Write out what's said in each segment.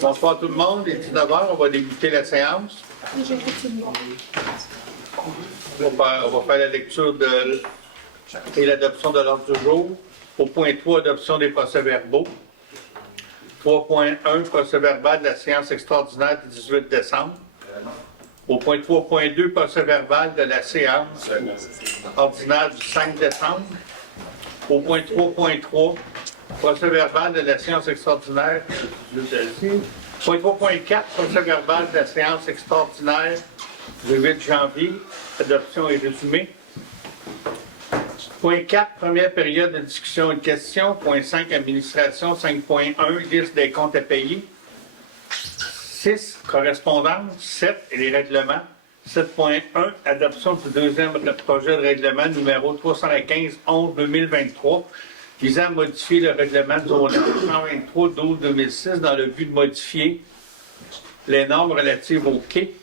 Bonsoir tout le monde, il est 19h, on va débuter la séance. On va faire la lecture et l'adoption de l'ordre du jour. Au point 3, adoption des procès-verbaux. 3.1, procès-verbal de la séance extraordinaire du 18 décembre. Au point 3.2, procès-verbal de la séance ordinaire du 5 décembre. Au point 3.3, procès-verbal de la séance extraordinaire du 18 Point 3.4, procès-verbal de la séance extraordinaire du 8 janvier. Adoption et résumé. Point 4, première période de discussion et de questions. Point 5, administration. 5.1, liste des comptes à payer. 6, correspondance. 7, et les règlements. 7.1, adoption du deuxième projet de règlement numéro 315-11-2023 visant à modifier le règlement du zonage 123-12-2006 dans le but de modifier les normes relatives au quai.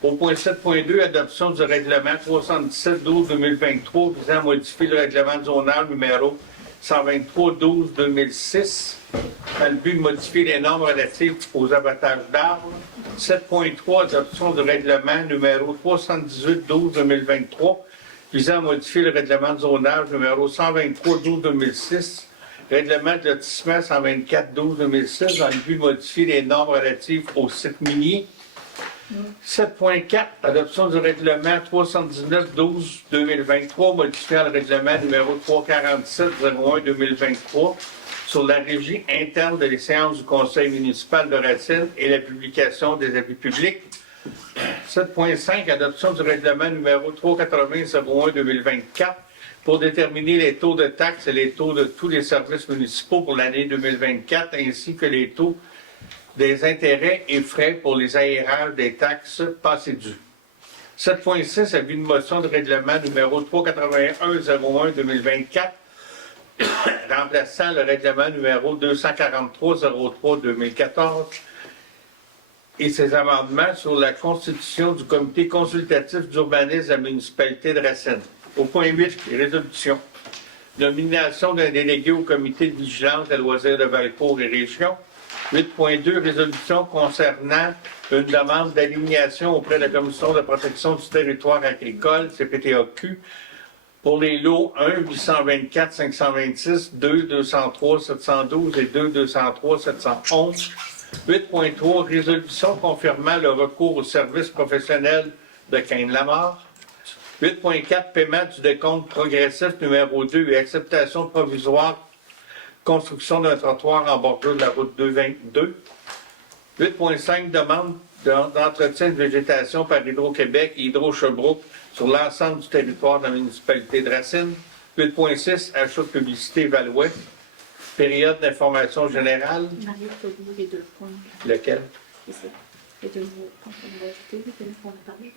Au point 7.2, adoption du règlement 317-12-2023 visant à modifier le règlement du zonage numéro 123-12-2006 dans le but de modifier les normes relatives aux abattages d'arbres. 7.3, adoption du règlement numéro 318-12-2023 visant à modifier le règlement de zonage numéro 123-12-2006, règlement de lotissement 124-12-2006 dans le but de modifier les normes relatives aux sites miniers. 7.4, adoption du règlement 319-12-2023 modifiant le règlement numéro 347-01-2023 sur la régie interne de les séances du Conseil municipal de Racine et la publication des avis publics. 7.5, adoption du règlement numéro 380-01-2024 pour déterminer les taux de taxes et les taux de tous les services municipaux pour l'année 2024, ainsi que les taux des intérêts et frais pour les aérages des taxes passées dues. 7.6, avis de motion de règlement numéro 381-01-2024 remplaçant le règlement numéro 243-03-2014 et ses amendements sur la constitution du comité consultatif d'urbanisme de la municipalité de Racine. Au point 8, résolution. Nomination d'un délégué au comité de vigilance des loisirs de Valcourt et Région. 8.2, résolution concernant une demande d'alignation auprès de la Commission de protection du territoire agricole, CPTAQ, pour les lots 1, 824, 526, 2, 203, 712 et 2, 203, 711. 8.3, résolution confirmant le recours au service professionnel de Cain-Lamarre. 8.4, paiement du décompte progressif numéro 2 et acceptation provisoire, construction d'un trottoir en bordure de la route 222. 8.5, demande d'entretien de végétation par Hydro-Québec et Hydro-Sherbrooke sur l'ensemble du territoire de la municipalité de Racine. 8.6, achat de publicité Valois. Période d'information générale. Marie, tu as oublié les 2 points. Lequel? C'est ça. Les 2 points qu'on va ajouter, les 2 points qu'on a parlé.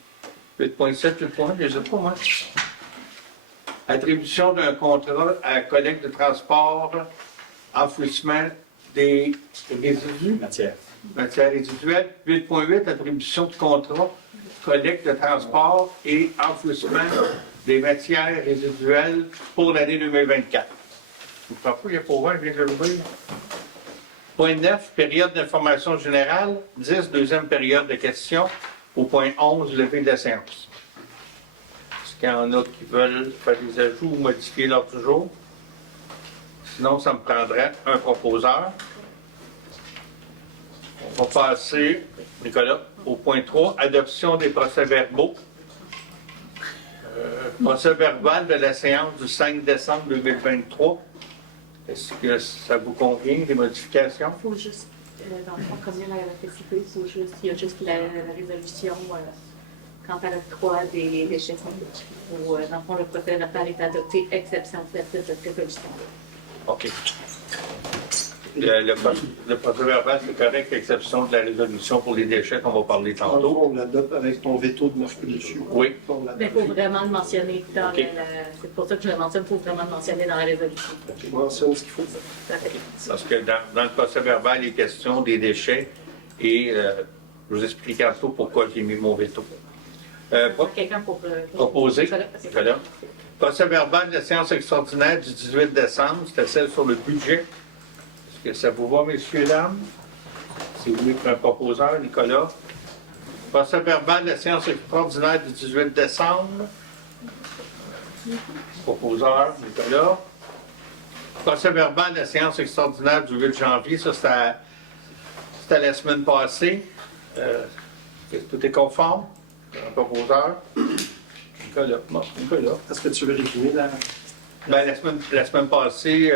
8.7, 8.1, je ne sais pas moi. Attribution d'un contrat à collecte de transport, enfouissement des résidus. Matières résiduelles. 8.8, attribution de contrat, collecte de transport et enfouissement des matières résiduelles pour l'année 2024. Vous ne pensez pas qu'il y a pour voir, je viens de l'ouvrir. Point 9, période d'information générale. 10, deuxième période de questions. Au point 11, levée de la séance. Est-ce qu'il y en a qui veulent faire des ajouts ou modifier l'ordre du jour? Sinon, ça me prendrait un proposeur. On va passer, Nicolas, au point 3, adoption des procès-verbaux. Procès-verbal de la séance du 5 décembre 2023. Est-ce que ça vous convient, les modifications? Il faut juste, dans le fond, comme il y a participé, il y a juste la résolution quant à l'octroi des déchets scientifiques. Dans le fond, le procès-verbal est adopté, exception faite de cette résolution-là. OK. Le procès-verbal, c'est correct, exception de la résolution pour les déchets qu'on va parler tantôt. On l'adopte avec ton veto de mercredi dessus. Oui. Mais il faut vraiment le mentionner dans OK. c'est pour ça que je le mentionne, il faut vraiment le mentionner dans la résolution. Tu mentionnes ce qu'il faut. Tout à fait. Parce que dans le procès-verbal, il est question des déchets et je vous explique tantôt pourquoi j'ai mis mon veto. Quelqu'un pour Proposer. Nicolas. Procès-verbal de la séance extraordinaire du 18 décembre, c'était celle sur le budget. Est-ce que ça vous va, messieurs, dames? Si vous voulez, pour un proposeur, Nicolas. Procès verbal de la séance extraordinaire du 18 décembre. Proposeur, Nicolas. Procès verbal de la séance extraordinaire du 8 janvier, ça c'était la semaine passée. Tout est conforme. Un proposeur. Nicolas. Bon, Nicolas. Est-ce que tu veux résumer la... Ben, la semaine passée,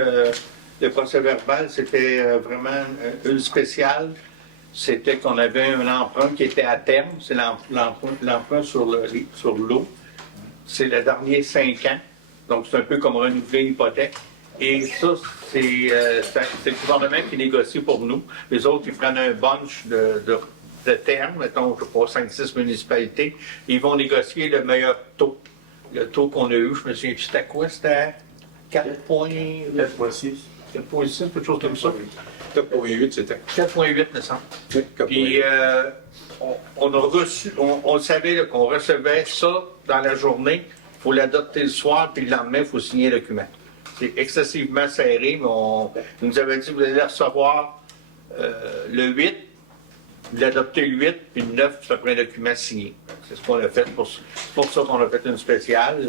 le procès verbal, c'était vraiment une spéciale. C'était qu'on avait un emprunt qui était à terme. C'est l'emprunt sur l'eau. C'est le dernier 5 ans. Donc, c'est un peu comme renouveler une hypothèque. Et ça, c'est le gouvernement qui négocie pour nous. Les autres, ils prennent un bunch de termes, mettons, je ne sais pas, 5-6 municipalités. Ils vont négocier le meilleur taux. Le taux qu'on a eu, je me souviens, c'était quoi? C'était 4,6. 4,6, quelque chose comme ça. 4,8, c'était. 4,8, me semble. Puis, on savait là, qu'on recevait ça dans la journée. Il faut l'adopter le soir, puis le lendemain, il faut signer le document. C'est excessivement serré, mais il nous avait dit, vous allez recevoir le 8, vous l'adoptez le 8, puis le 9, ça prend un document signé. C'est ce qu'on a fait. C'est pour ça qu'on a fait une spéciale.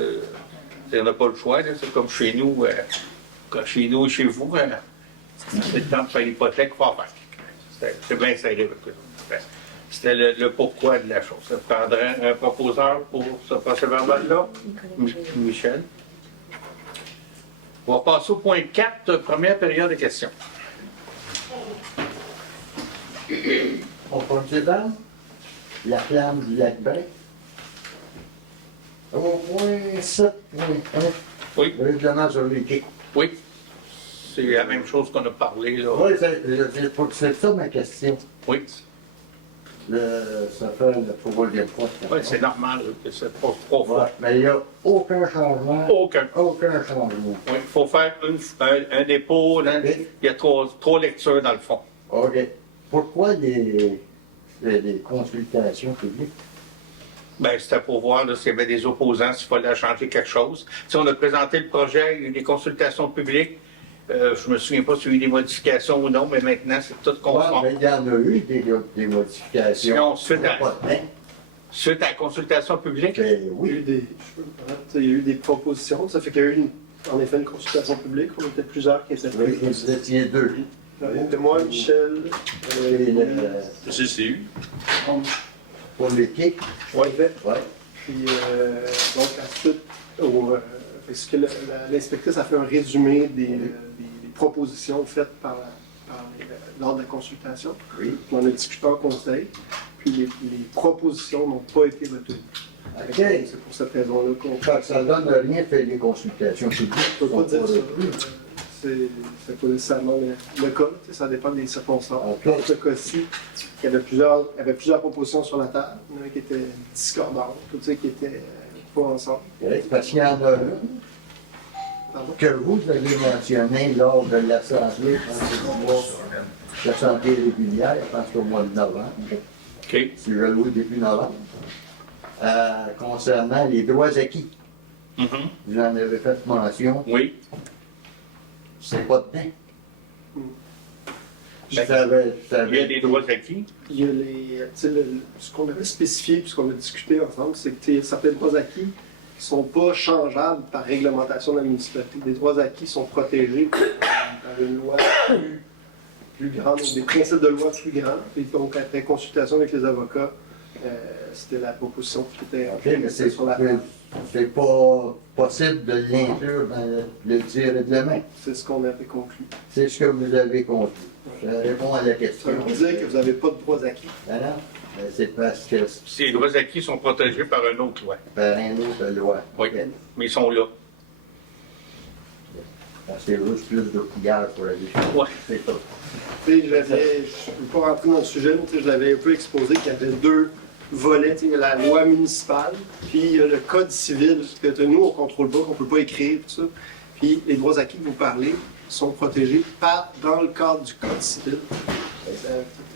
On n'a pas le choix. C'est comme chez nous, chez nous et chez vous. C'est le temps de faire l'hypothèque, il faut en faire. C'est bien serré. C'était le pourquoi de la chose. Ça prendrait un proposeur pour ce procès verbal-là. Michel. On va passer au point 4, première période de questions. On considère la flamme du lac Bré. Au point 7.1, Oui, règlement sur les quais. oui. C'est la même chose qu'on a parlé, là. Oui, c'est ça ma question. Oui, Ça fait le troisième fois. oui, c'est normal que ça passe 3 fois. Ouais, mais il n'y a aucun changement. Aucun. Aucun changement. Oui, il faut faire un dépôt. Là. Oui. Il y a trois lectures dans le fond. OK. Pourquoi les consultations publiques? Ben, c'était pour voir là, s'il y avait des opposants, s'il fallait changer quelque chose. Si on a présenté le projet, il y a eu des consultations publiques. Je ne me souviens pas s'il y a eu des modifications ou non, mais maintenant, c'est tout Ouais, conforme. mais il y en a eu des modifications. Sinon, suite à Pas de main. la consultation publique, Ben Il y a oui. eu il y a eu des propositions. Ça fait qu'il y a eu, en effet, une consultation publique. On était plusieurs qui étaient Oui, vous étiez deux. de moi, Michel, Et le, Le CCU. pour les quais. ouais. Ouais. Puis, donc, ensuite, ce que l'inspectrice a fait un résumé des propositions faites lors de la consultation. Oui. On en a discuté en conseil, puis les propositions n'ont pas été retenues. OK. C'est pour cette raison-là qu'on Ça ne donne rien de faire des consultations publiques. ne peut pas dire ça. C'est pas nécessairement le cas, ça dépend des circonstances. OK. Dans ce cas-ci, il y avait plusieurs propositions sur la table. Il y en a qui étaient discordantes, toutes qui étaient pas ensemble. Parce qu'il y en a une Pardon? que vous avez mentionné lors de l'Assemblée, l'Assemblée régulière, je pense qu'au mois de novembre, OK. si je loue début novembre, concernant les droits acquis. Mhm. Vous en avez fait mention, Oui. c'est pas dedans. Ben, Il y a des droits acquis. Il y a ce qu'on avait spécifié puis ce qu'on a discuté ensemble, c'est que il y a certains droits acquis qui ne sont pas changeables par réglementation de la municipalité. Des droits acquis sont protégés par une loi plus grande, des principes de loi plus grands. Et donc, après consultation avec les avocats, c'était la proposition qui était OK, mais sur la table. c'est pas possible de l'inclure dans le petit règlement. C'est ce qu'on avait conclu. C'est ce que vous avez conclu. Je réponds à la Ça question. veut pas dire que vous n'avez pas de droits acquis. Ben non, ben c'est parce que Ces droits acquis sont protégés par une autre loi. par une autre loi. Oui. Mais ils sont là. C'est juste plus de couillard pour aller chercher. Ouais. C'est tout. Je ne peux pas rentrer dans le sujet, mais je l'avais un peu exposé qu'il y avait deux volets. Il y a la loi municipale, puis il y a le code civil, parce que nous, on ne contrôle pas, qu'on ne peut pas écrire, tout ça. Puis les droits acquis que vous parlez sont protégés dans le cadre du code civil.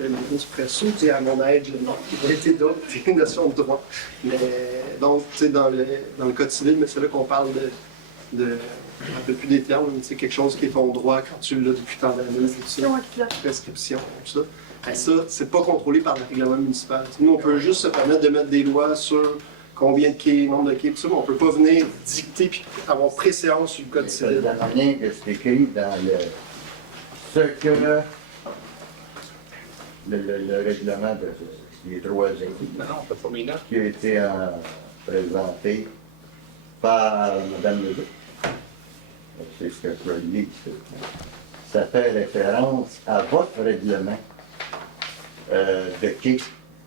Le ministre pourrait sauter à mon aide, il y a d'autres notions de droit. Mais, donc, dans le code civil, mais c'est là qu'on parle de je ne me rappelle plus des termes, mais c'est quelque chose qui est ton droit quand tu l'as depuis tant d'années, c'est ça, prescription, tout ça. Ben, ça, c'est pas contrôlé par le règlement municipal. Nous, on peut juste se permettre de mettre des lois sur combien de quais, nombre de quais, tout ça, mais on peut pas venir dicter puis avoir préséance sur le code C'est civil. de la manière que c'est écrit dans ce que le règlement des droits acquis Non, on peut pas mes notes. qui a été présenté par Mme Ledoux. C'est ce que je lis. Ça fait référence à votre règlement de quai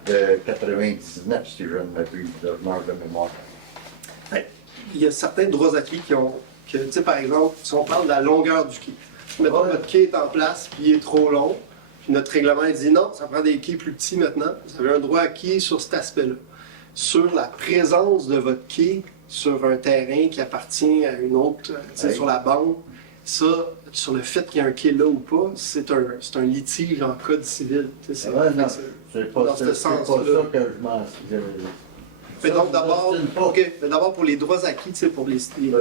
de 99, si je ne m'abuse, de mémoire. Ben, il y a certains droits acquis qui ont, que, tu sais, par exemple, si on parle de la longueur du quai. Mettons, Ouais. notre quai est en place, puis il est trop long, puis notre règlement il dit non, ça prend des quais plus petits maintenant. Vous avez un droit acquis sur cet aspect-là. Sur la présence de votre quai sur un terrain qui appartient à une autre, tu sais, Ouais. sur la bande, ça, sur le fait qu'il y a un quai là ou pas, c'est un litige en code civil. Tu sais, Ouais, non, c'est- c'est pas, dans ce c'est pas sens-là. ça que je m'en Mais donc d'abord, c'est pas- OK, mais d'abord pour les droits acquis, tu sais, pour les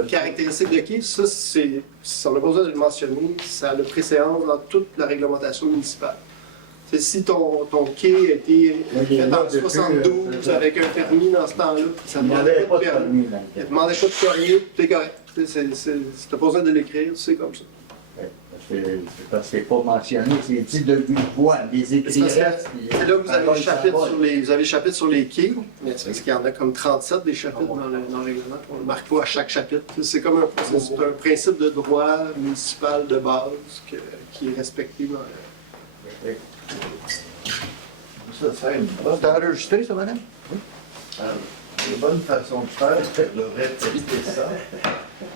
caractéristiques de quai, ça c'est, on n'a pas besoin de le mentionner, ça a le préséance dans toute la réglementation municipale. C'est si ton quai a été Il est fait là en depuis, 72 c'est ça. avec un permis dans ce temps-là, ça Il ne n'y demandait avait pas de pas de permis. permis dans le Il ne cas. demandait pas de permis, c'est correct. Si t'as pas besoin de l'écrire, c'est comme ça. Ouais, parce que c'est pas mentionné, c'est dit de une voix, les écrits C'est parce que- restent. puis- C'est là que vous avez encore, le ils chapitre s'en sur vont. les, vous avez le chapitre sur les quais, mais c'est parce qu'il y en a comme 37 des chapitres dans le règlement. On ne le marque pas à chaque chapitre. C'est comme c'est un principe de droit municipal de base qui est respecté dans le... Ça serait une bonne, C'est enregistré, ça, madame? une bonne façon de faire, c'est de répéter ça.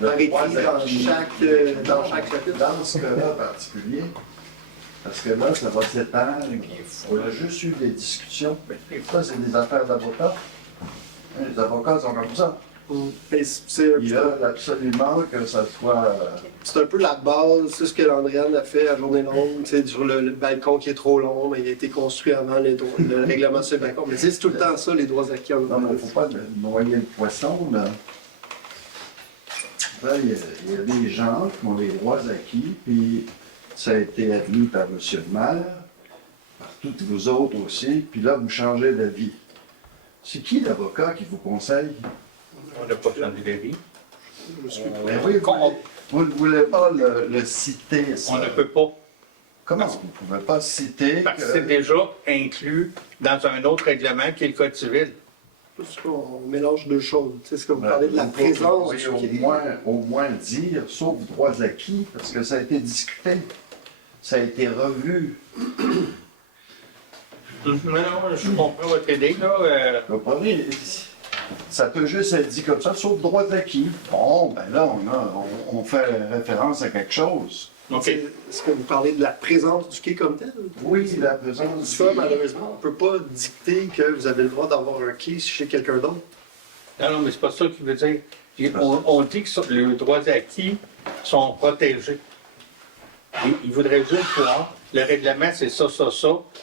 Par écrit Trois dans acquis. dans chaque chapitre. Dans ce cas-là particulier, parce que là, ça va s'étendre. On a juste eu des discussions. Ça, c'est des affaires d'avocats. Les avocats sont comme ça. Et c'est Il a absolument que ça soit. un peu la base, c'est ce que l'Andréane a fait à journée longue, tu sais, sur le balcon qui est trop long, mais il a été construit avant le règlement sur le balcon. Mais c'est tout le temps ça, les droits acquis en Non, mais il ne faut pas noyer le poisson, là. Là, il y a des gens qui ont des droits acquis, puis ça a été admis par M. le maire, par toutes vous autres aussi, puis là, vous changez d'avis. C'est qui l'avocat qui vous conseille? On n'a pas changé d'avis. Ben oui, vous ne voulez pas le citer, ça. On ne peut pas. Comment vous ne pouvez pas citer Parce que que... c'est déjà inclus dans un autre règlement qui est le Code civil. Parce qu'on mélange deux choses. Tu sais, c'est comme Ben, parler de la vous présence pourriez du quai. au moins dire, sauf droits acquis, parce que ça a été discuté, ça a été revu. Non, non, je comprends votre idée, là. Vous comprenez? Ça peut juste être dit comme ça, sauf droits acquis. Bon, ben là, on fait référence à quelque chose. OK. Est-ce que vous parlez de la présence du quai comme tel? Oui, la présence Ça, malheureusement, on ne peut pas dicter que vous avez le droit d'avoir un quai chez quelqu'un d'autre. Non, non, mais c'est pas ça qu'il veut dire. On dit que les droits acquis sont protégés. Il voudrait juste voir, le règlement, c'est ça,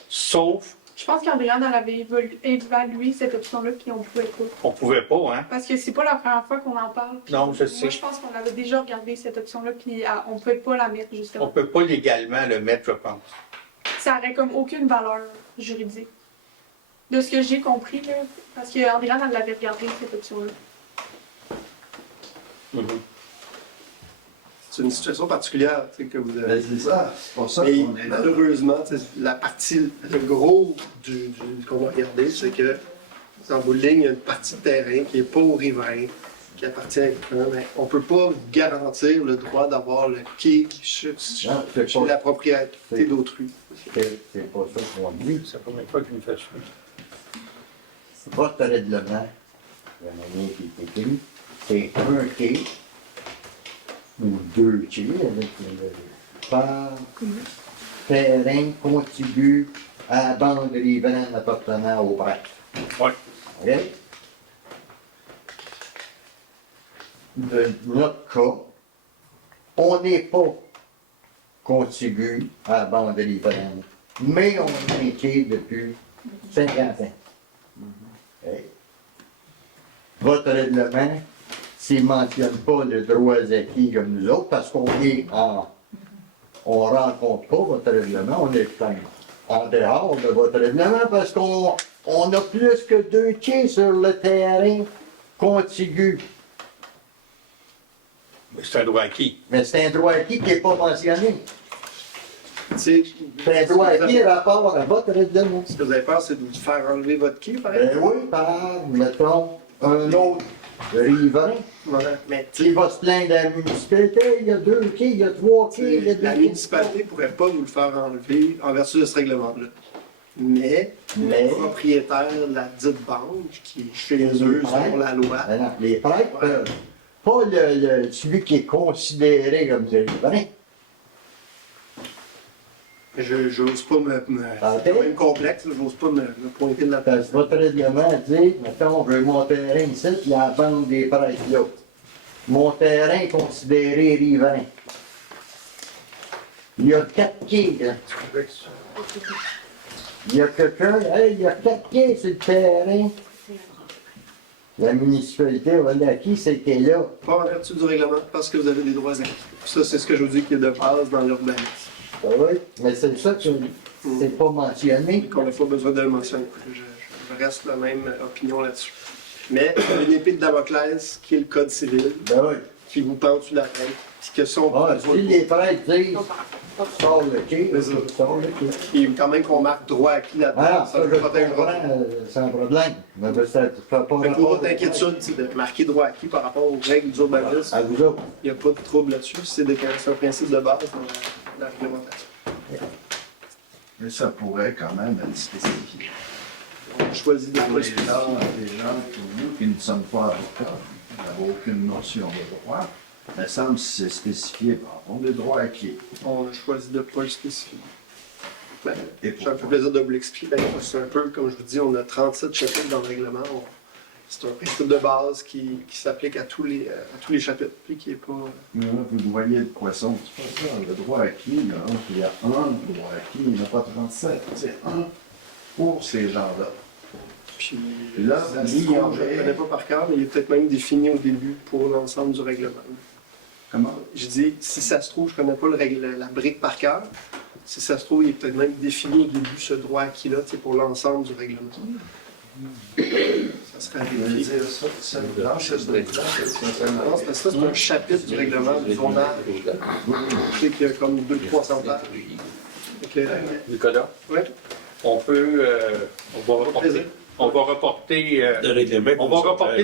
sauf Je pense qu'Andréane, elle avait évalué cette option-là, puis on pouvait pas. on pouvait pas, hein? Parce que c'est pas la première fois qu'on en parle. puis Non, je sais. Moi, je pense qu'on avait déjà regardé cette option-là, puis on pouvait pas la mettre, On justement. peut pas légalement le mettre, je pense. Ça aurait comme aucune valeur juridique. De ce que j'ai compris, là, parce que Andréane, elle l'avait regardé, cette option-là. C'est une situation particulière tu sais, que vous avez. Ben, c'est ça, c'est pour ça Mais qu'on est là. malheureusement, tu sais, la partie, le gros qu'on a regardé, c'est que, en bout de ligne, il y a une partie de terrain qui n'est pas aux riverains, qui appartient à quelqu'un, mais on ne peut pas garantir le droit d'avoir le quai chez Non, c'est pas- la propriété d'autrui. C'est pas ça qu'on dit. C'est la première fois qu'il me fait ça. Votre règlement, la manière qui est écrit, c'est un quai ou deux quais avec par terrain contigu à la bande riveraine appartenant au prêtre. Oui. OK? De notre cas, on n'est pas contigu à la bande riveraine, mais on a un quai depuis 50 ans. OK? Votre règlement, s'ils ne mentionnent pas le droit acquis comme nous autres, parce qu'on est en. On ne rencontre pas votre règlement, on est en dehors de votre règlement parce qu'on a plus que 2 quais sur le terrain contigu. Mais c'est un droit acquis. Mais c'est un droit acquis qui n'est pas mentionné. C'est C'est un droit acquis rapport à votre règlement. Ce que vous avez peur, c'est de vous faire enlever votre quai, par exemple. Oui, par, mettons, un autre riverain Voilà. Mais tu qui va se plaindre à la municipalité, il y a 2 quais, il y a 3 quais, il y a sais, des la quais. municipalité ne pourrait pas vous le faire enlever en vertu de ce règlement-là. Mais Mais- le propriétaire de la dite banque, qui est chez eux selon la loi, Ben non, les prêtres peuvent. Pas celui qui est considéré comme riverain. je n'ose pas c'est quand même complexe, je n'ose pas me pointer de la Parce tête. que votre règlement dit, mettons, je veux mon terrain ici, il y a la bande des prêtres là. Mon terrain est considéré riverain. Il y a 4 quais, là. Il y a quelqu'un, hey, il y a 4 quais sur le terrain. La municipalité va dire qui c'est qui est là. Pas en vertu du règlement, parce que vous avez des droits acquis. Ça, c'est ce que je vous dis qui est de base dans l'urbanisme. Oui, mais c'est ça que c'est pas mentionné. Qu'on n'a pas besoin de le mentionner. Je reste la même opinion là-dessus. Mais il y a une épée de Damoclès qui est le Code civil, Ben oui. qui vous pend dessus la tête, puis que ça, on Ah, a besoin si de- les prêtres disent, sors le quai, C'est ça. sors le quai. Puis quand même qu'on marque droit acquis là-dedans, Ah, ça ça, vous je protégera. comprends, sans problème. Mais ben, ça ne fait pas Fait que pour rapport votre inquiétude, c'est de marquer droit acquis par rapport aux règles d'urbanisme. à vous autres. Il n'y a pas de trouble là-dessus. C'est un principe de base dans la réglementation. Mais ça pourrait quand même être spécifié. On choisit de Pour pas les le gens comme nous qui ne sommes pas avocats, qui n'avons aucune notion de droit, il me semble que c'est spécifié par contre des droits acquis. On a choisi de ne pas le spécifier. Ben, Et ça me fait plaisir de vous l'expliquer. Ben, c'est un peu, comme je vous dis, on a 37 chapitres dans le règlement. C'est un principe de base qui s'applique à tous les chapitres, puis qui n'est pas... Mais là, vous voyez le poisson, c'est pas ça. Le droit acquis, là, il y a un droit acquis, il n'y en a pas 37. C'est un pour ces gens-là. Puis Là, ça se il y trouve, en je ne le est- connais pas par cœur, mais il est peut-être même défini au début pour l'ensemble du règlement. Comment? Je dis, si ça se trouve, je ne connais pas la brique par cœur. Si ça se trouve, il est peut-être même défini au début ce droit acquis-là, c'est pour l'ensemble du règlement. Ça serait à Vous voulez vérifier. dire ça, c'est blanche, c'est blanche, Non, c'est parce que ça, c'est un chapitre du règlement du zonage. Je sais qu'il y a comme 200-300 pages. Nicolas, Oui, on peut, on va reporter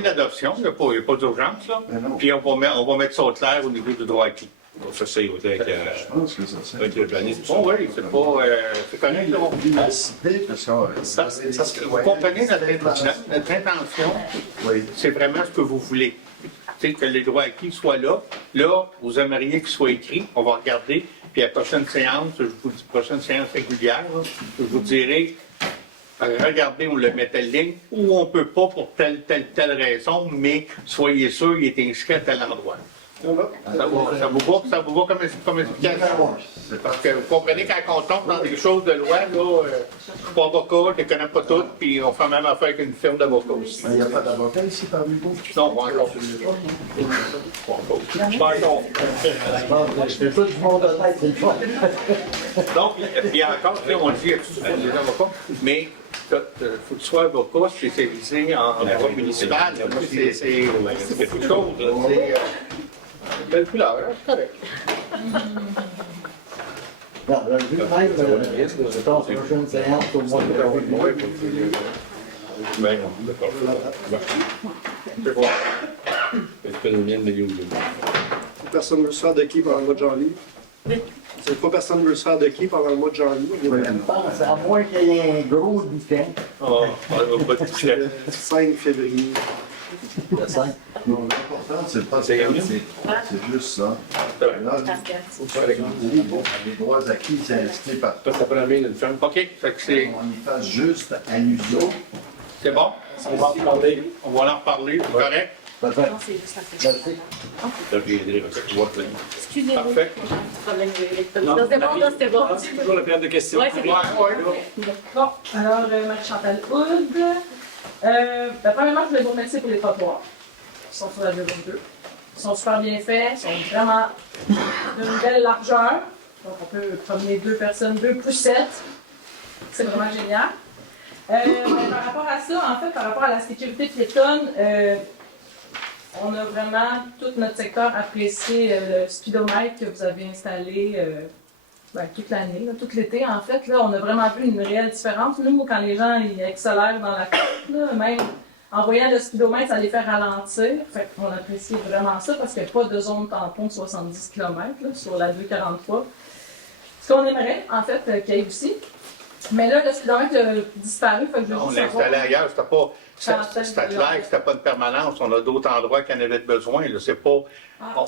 l'adoption, il n'y a pas d'urgence, là. Mais non. Puis on va mettre ça au clair au niveau du droit acquis. Ça, c'est avec, Je pense que ça c'est. avec le planisme. Bon, oui, c'est pas, c'est correct, là. L'université, parce que Parce que vous comprenez notre intention, oui. c'est vraiment ce que vous voulez. Tu sais, que les droits acquis soient là. Là, vous aimeriez qu'ils soient écrits. On va regarder. Puis à la prochaine séance, je vous dis prochaine séance régulière, là, je vous dirai, regardez, on le met telle ligne, ou on peut pas pour telle raison, mais soyez sûr, il est inscrit à tel endroit. on va. Ça vous va comme explication? Parce que vous comprenez, quand on tombe dans des choses de loi, là, je suis pas avocat, je les connais pas toutes, puis on fait même affaire avec une firme d'avocats aussi. Mais il n'y a pas d'avocat ici parmi vous? Non, pas encore. Pas encore. C'est tout du monde de tête, c'est le fun. Donc, puis encore, tu sais, on dit des avocats, mais faut que tu sois avocat spécialisé en droit municipal. C'est beaucoup de choses. là. C'est belle couleur, hein, c'est correct. Non, le but même, c'est ton prochaine séance au mois de janvier. Ben non, d'accord. Je vais voir. C'est pas le mien, mais il est où? Personne ne veut se faire de qui pendant le mois de janvier? C'est pas personne ne veut se faire de qui pendant le mois de janvier? Je pense, à moins qu'il y ait un gros week-end, On va pas toucher. Le 5 février. le 5. Non, l'important, c'est pas C'est c'est juste ça. Là, faut faire les droits acquis, c'est inscrit par Toi, ça prend bien une femme. OK, fait que c'est on y fasse juste allusion. bon. On va en reparler, c'est correct? Parfait. Non, c'est juste la question. Merci. Ça viendrait, tu vois, plein. Excusez-moi. Parfait. Problème avec non, c'est bon, là, c'était bon. C'est toujours la période de questions. Ouais, c'est bon. Bon, alors, Marie-Chantal Houd. Premièrement, je voulais vous remercier pour les trottoirs qui sont sur la 222. Ils sont super bien faits, ils sont vraiment d'une belle largeur. Donc, on peut promener 2 personnes, 2 poussettes. C'est vraiment génial. Mais par rapport à ça, en fait, par rapport à la sécurité piétonne, on a vraiment, tout notre secteur, apprécié le speedomètre que vous avez installé toute l'année, là, tout l'été. En fait, là, on a vraiment vu une réelle différence. Nous, quand les gens ils accélèrent dans la course, là, même en voyant le speedomètre, ça les fait ralentir. Fait qu'on apprécie vraiment ça parce qu'il n'y a pas de zone tampon de 70 km là, sur la 243. Ce qu'on aimerait, en fait, qu'il y ait aussi. Mais là, le speedomètre a disparu. Fait que je veux On juste l'a installé savoir- ailleurs, c'était clair que c'était pas de permanence. On a d'autres endroits qui en avaient besoin. Là. C'est pas,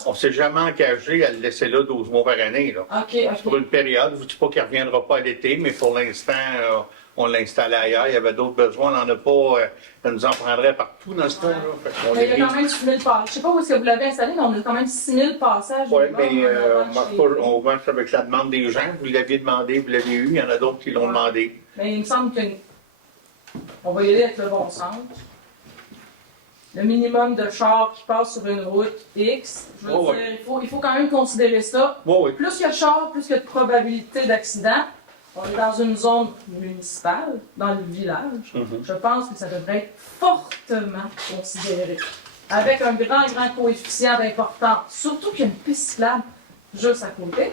on ne s'est jamais engagé à le laisser là 12 mois par année. Là. OK, C'est pour OK. une période. Je ne dis pas qu'il ne reviendra pas à l'été, mais pour l'instant, on l'a installé ailleurs. Il y avait d'autres besoins. On n'en a pas. Ça nous en prendrait partout dans ce temps-là. Fait qu'on Mais il y a l'a quand même 6 000 passages. Je ne sais pas où est-ce que vous l'avez installé, mais on a quand même 6 000 passages. oui, minimum, mais avant chez- on marche avec la demande des gens. Vous l'aviez demandé, vous l'avez eu. Il y en a d'autres qui l'ont Ouais. demandé. Mais il me semble qu'on va y aller avec le bon sens. Le minimum de chars qui passent sur une route X, je veux Oh, dire, il faut quand même considérer ça. Oui, oui. Plus il y a de chars, plus il y a de probabilité d'accident. On est dans une zone municipale, dans le village. Mhm. Je pense que ça devrait être fortement considéré. Avec un grand coefficient d'importance. Surtout qu'il y a une piste cyclable juste à côté.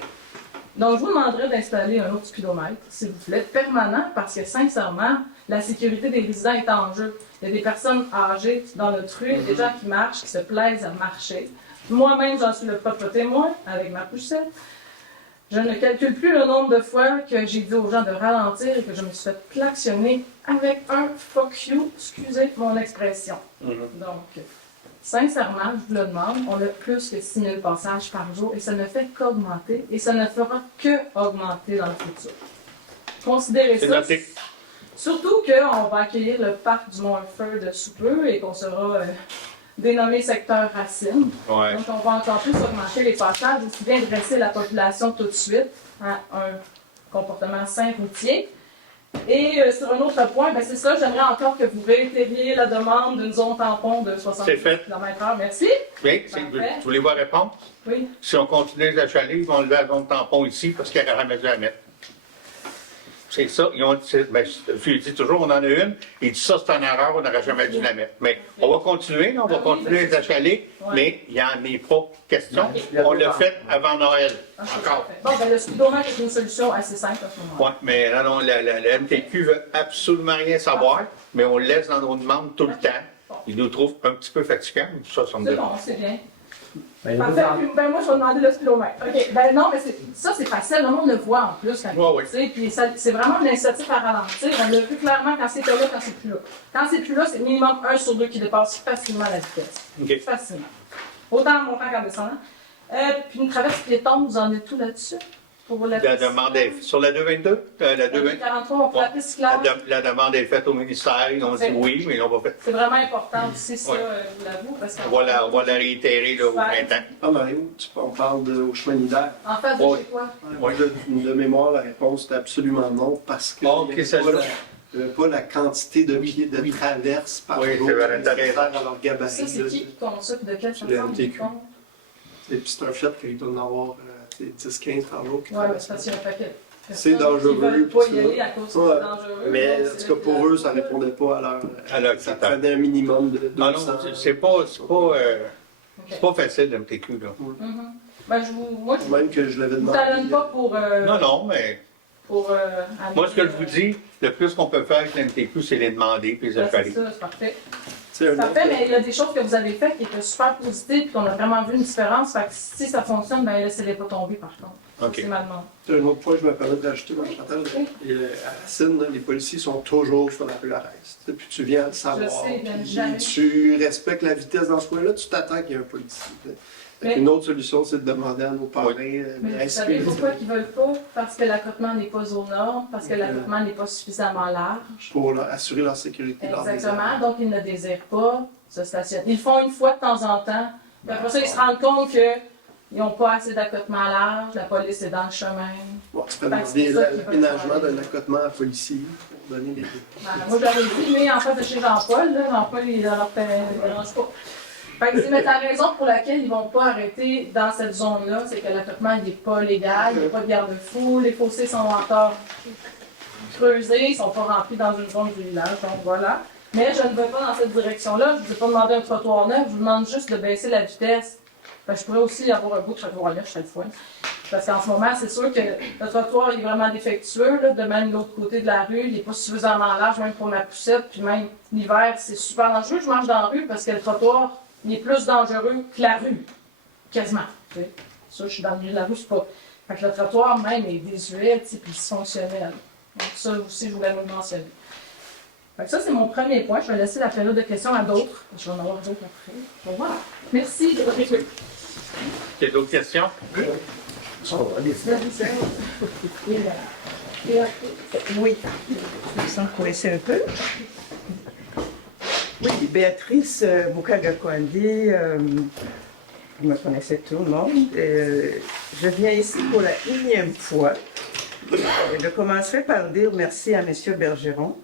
Donc, je vous demanderai d'installer un autre speedomètre, s'il vous plaît, permanent, parce que sincèrement, la sécurité des résidents est en jeu. Il y a des personnes âgées dans notre rue, des gens qui marchent, qui se plaisent à marcher. Moi-même, j'en suis le propre témoin avec ma poussette. Je ne calcule plus le nombre de fois que j'ai dit aux gens de ralentir et que je me suis fait klaxonner avec un fuck you, excusez mon expression. Mhm. Donc, sincèrement, je vous le demande, on a plus que 6 000 passages par jour et ça ne fait qu'augmenter et ça ne fera que augmenter dans le futur. Considérez C'est ça. noté. Surtout qu'on va accueillir le parc du Mont-Eupheur de sous peu et qu'on sera dénommé secteur Racine. Ouais. Donc, on va encore plus augmenter les passages, aussi bien dresser la population tout de suite à un comportement sain routier. Et sur un autre point, ben c'est ça, j'aimerais encore que vous réitériez la demande d'une zone tampon de 70 C'est fait. km/h. Merci. Bien, Parfait. vous voulez voir répondre? Oui. Si on continue les achaler, ils vont lever la zone tampon ici parce qu'il n'y a jamais dû la mettre. C'est ça. Je lui dis toujours, on en a une. Il dit ça, c'est une erreur, on n'aurait jamais dû la mettre. Mais on va continuer, on va continuer les achaler, mais il n'y en est pas question. On l'a fait avant Noël. Ah, c'est Encore. parfait. Bon, ben le speedomètre est une solution assez simple à ce moment-là. Oui, mais non, la MTQ veut absolument rien savoir, mais on le laisse dans nos demandes tout le temps. Ils nous trouvent un petit peu fatigants, ça me C'est dérange. bon, c'est bien. Ben, Parfait. Puis, ben, moi, je vais demander le speedomètre. OK. Ben non, mais ça, c'est facile. Le monde le voit en plus quand Ouais, tu sais. Puis c'est vraiment un incitatif à ralentir. On l'a vu clairement quand c'était là, quand c'est plus là. Quand c'est plus là, c'est minimum 1 sur 2 qui dépasse facilement la vitesse. OK. Facilement. Autant en montant qu'en descendant. Puis une traverse piétonne, vous en êtes tout là-dessus? Pour la La demande est sur la 222? La 222? 43, on prend la piste cyclable. La demande est faite au ministère, ils ont dit oui, mais ils l'ont pas fait. C'est vraiment important aussi, ça, Ouais. je vous l'avoue. Parce On va la réitérer là, au printemps. Ah, Mario, on parle au chemin d'hiver. En face de Ouais. chez toi. Moi, de mémoire, la réponse est absolument non, parce que Ok, il y ça avait pas, joue. il y avait pas la quantité de pieds de traverse par Oui, jour c'est vrai, t'as raison. nécessaire à leur gabarit. Ça, c'est là. qui compte ça? Puis de quelle façon? Le MTQ. ils font? Et puis c'est un fait qu'il doit en avoir 10-15 par jour. qui Ouais, mais traversent. c'est parce qu'il y a un paquet. de C'est personnes dangereux, qui veulent tout pas ça. y aller à cause que c'est Ouais. dangereux. Mais donc en c'est tout cas, pour eux, ça là. répondait pas à leur. À leur Ça critère. prenait un minimum de Ah 200. non, c'est pas facile le MTQ, là. Mhm. Ben, moi, je Même que je l'avais vous demandé. talonne pas pour. Non, mais moi, ce que je vous dis, le plus qu'on peut faire avec le MTQ, c'est les demander puis les Ben, c'est achaler. ça, c'est parfait. C'est un Parfait, autre- mais il y a des choses que vous avez faites qui étaient super positives et qu'on a vraiment vu une différence. Fait que si ça fonctionne, ben laissez-les pas tomber par contre. Ça, OK. c'est ma demande. C'est un autre point que je me permets de rajouter, moi, Chantal. Oui. Et, à Racine, là, les policiers sont toujours sur la rue Arès. Puis tu viens à le savoir. sais, ils viennent Puis jamais. tu respectes la vitesse dans ce coin-là, tu t'attends qu'il y ait un policier. Mais- Une autre solution, c'est de demander à nos parrains. Mais vous savez pourquoi ils veulent pas? Parce que l'accotement n'est pas aux normes, parce que l'accotement n'est pas suffisamment large. Pour assurer leur sécurité. lors des Exactement, donc ils ne désirent pas se stationner. Ils le font une fois de temps en temps, puis après ça, ils se rendent compte qu'ils n'ont pas assez d'accotement large, la police est dans le chemin. Bon, tu peux Fait que demander c'est ça qu'ils veulent l'aménagement faire. d'un accotement à policier pour donner des. Ben, moi, j'avais dit, mais en face de chez Jean-Paul, là, Jean-Paul, il leur dérange pas. Fait que mais la raison pour laquelle ils ne vont pas arrêter dans cette zone-là, c'est que l'affectement n'est pas légal, il n'y a pas de garde-fou, les fossés sont encore creusés, ils ne sont pas remplis dans une zone du village, donc voilà. Mais je ne vais pas dans cette direction-là, je ne vous ai pas demandé un trottoir neuf, je vous demande juste de baisser la vitesse. Fait que je pourrais aussi avoir un bout de trottoir neuf chaque fois. Parce qu'en ce moment, c'est sûr que le trottoir est vraiment défectueux, là, de même de l'autre côté de la rue, il n'est pas suffisamment large, même pour ma poussette, puis même l'hiver, c'est super dangereux. Je marche dans la rue parce que le trottoir, il est plus dangereux que la rue, quasiment. Tu sais. Ça, je suis dans le milieu de la rue, c'est pas. Fait que le trottoir même est désuet, puis dysfonctionnel. Donc ça aussi, je voulais le mentionner. Fait que ça, c'est mon premier point. Je vais laisser la période de questions à d'autres. Je vais en avoir d'autres après. Donc voilà. Merci de votre écoute. Il y a d'autres questions? Oui, je me sens coincée un peu. Oui, Béatrice Bukagakwandi, vous me connaissez tout le monde. Je viens ici pour la 1e fois. Je commencerai par dire merci à M. Bergeron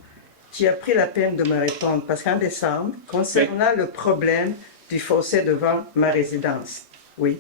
qui a pris la peine de me répondre parce qu'en décembre, concernant le problème du fossé devant ma résidence, oui.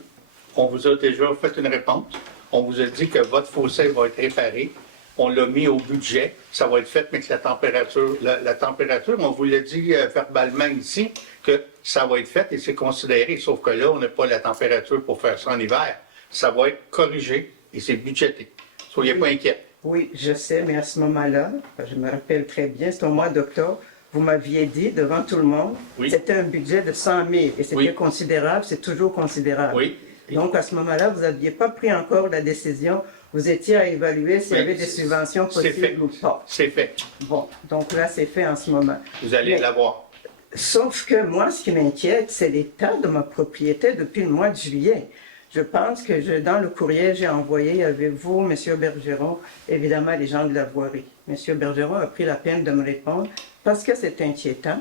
On vous a déjà fait une réponse. On vous a dit que votre fossé va être réparé. On l'a mis au budget. Ça va être fait, mais que la température, on vous l'a dit verbalement ici, que ça va être fait et c'est considéré. Sauf que là, on n'a pas la température pour faire ça en hiver. Ça va être corrigé et c'est budgété. Soyez pas inquiets. Oui, je sais, mais à ce moment-là, je me rappelle très bien, c'est au mois d'octobre, vous m'aviez dit devant tout le monde, Oui. c'était un budget de 100 000 et c'était Oui. considérable, c'est toujours considérable. Oui. Donc à ce moment-là, vous n'aviez pas pris encore la décision, vous étiez à évaluer s'il y avait des subventions C'est fait. possibles ou pas. C'est fait. Bon, donc là, c'est fait en ce moment. Vous allez Mais- l'avoir. Sauf que moi, ce qui m'inquiète, c'est l'état de ma propriété depuis le mois de juillet. Je pense que dans le courrier j'ai envoyé avec vous, M. Bergeron, évidemment les gens de la voirie. M. Bergeron a pris la peine de me répondre parce que c'est inquiétant.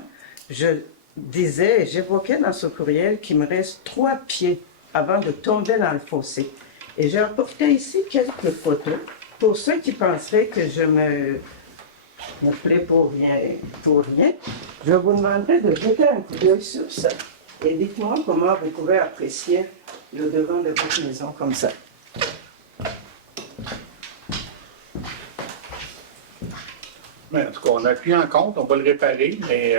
Je disais, j'évoquais dans ce courriel qu'il me reste 3 pieds avant de tomber dans le fossé. Et j'ai apporté ici quelques photos pour ceux qui penseraient que je me plais pour rien. Je vous demanderai de jeter un coup d'œil sur ça. Et dites-moi comment vous pouvez apprécier le devant de votre maison comme ça. Mais en tout cas, on a pris en compte, on va le réparer, mais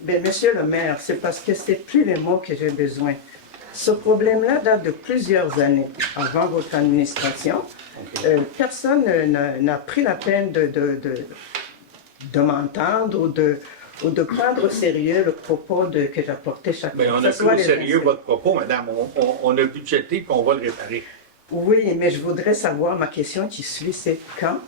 Bien, monsieur le maire, c'est parce que c'est plus les mots que j'ai besoin. Ce problème-là date de plusieurs années avant votre administration. Personne n'a pris la peine de m'entendre ou de prendre au sérieux le propos que j'apportais chaque fois. mais on Que a ce pris soit au les sérieux conseils. votre propos, madame. On a budgété et on va le réparer. Oui, mais je voudrais savoir, ma question qui suit, c'est quand?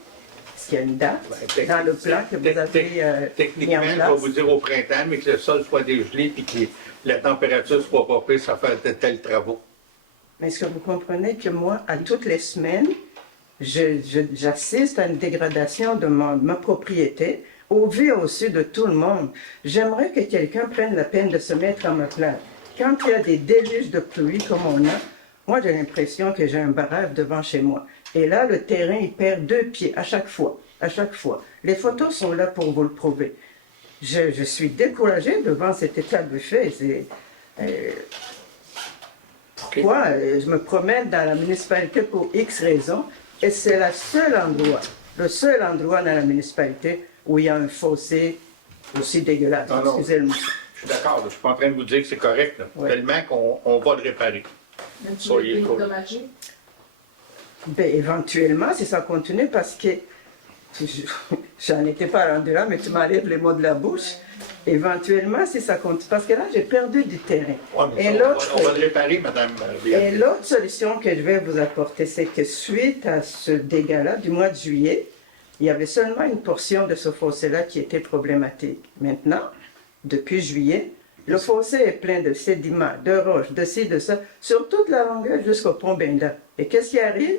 Est-ce qu'il y a une date Ben, dans le plan que vous avez mis Techniquement, en je vais place? vous dire au printemps, mais que le sol soit dégelé et que la température soit pas pire, ça fait de tels travaux. Mais est-ce que vous comprenez que moi, à toutes les semaines, j'assiste à une dégradation de ma propriété, au vu et au su de tout le monde. J'aimerais que quelqu'un prenne la peine de se mettre à ma place. Quand il y a des déluges de pluie comme on a, moi j'ai l'impression que j'ai un barrage devant chez moi. Et là, le terrain, il perd 2 pieds à chaque fois. À chaque fois. Les photos sont là pour vous le prouver. Je suis découragée devant cet état de fait. Pourquoi je me promène dans la municipalité pour X raisons et c'est le seul endroit dans la municipalité où il y a un fossé aussi dégueulasse. Non, non. Excusez-moi. Je suis d'accord, là. Je suis pas en train de vous dire que c'est correct, là. Ouais. Tellement qu'on va le réparer. Même si Soyez vous cool. êtes endommagé. Ben, éventuellement, si ça continue, parce que j'en étais pas rendu là, mais tu m'enlèves les mots de la bouche. Éventuellement, si ça continue, parce que là, j'ai perdu du terrain. Ouais, mais Et ça, l'autre- on va le réparer, madame. Et l'autre solution que je vais vous apporter, c'est que suite à ce dégât-là du mois de juillet, il y avait seulement une portion de ce fossé-là qui était problématique. Maintenant, depuis juillet, le fossé est plein de sédiments, de roches, de ci, de ça, sur toute la longueur jusqu'au pont Benda. Et qu'est-ce qui arrive?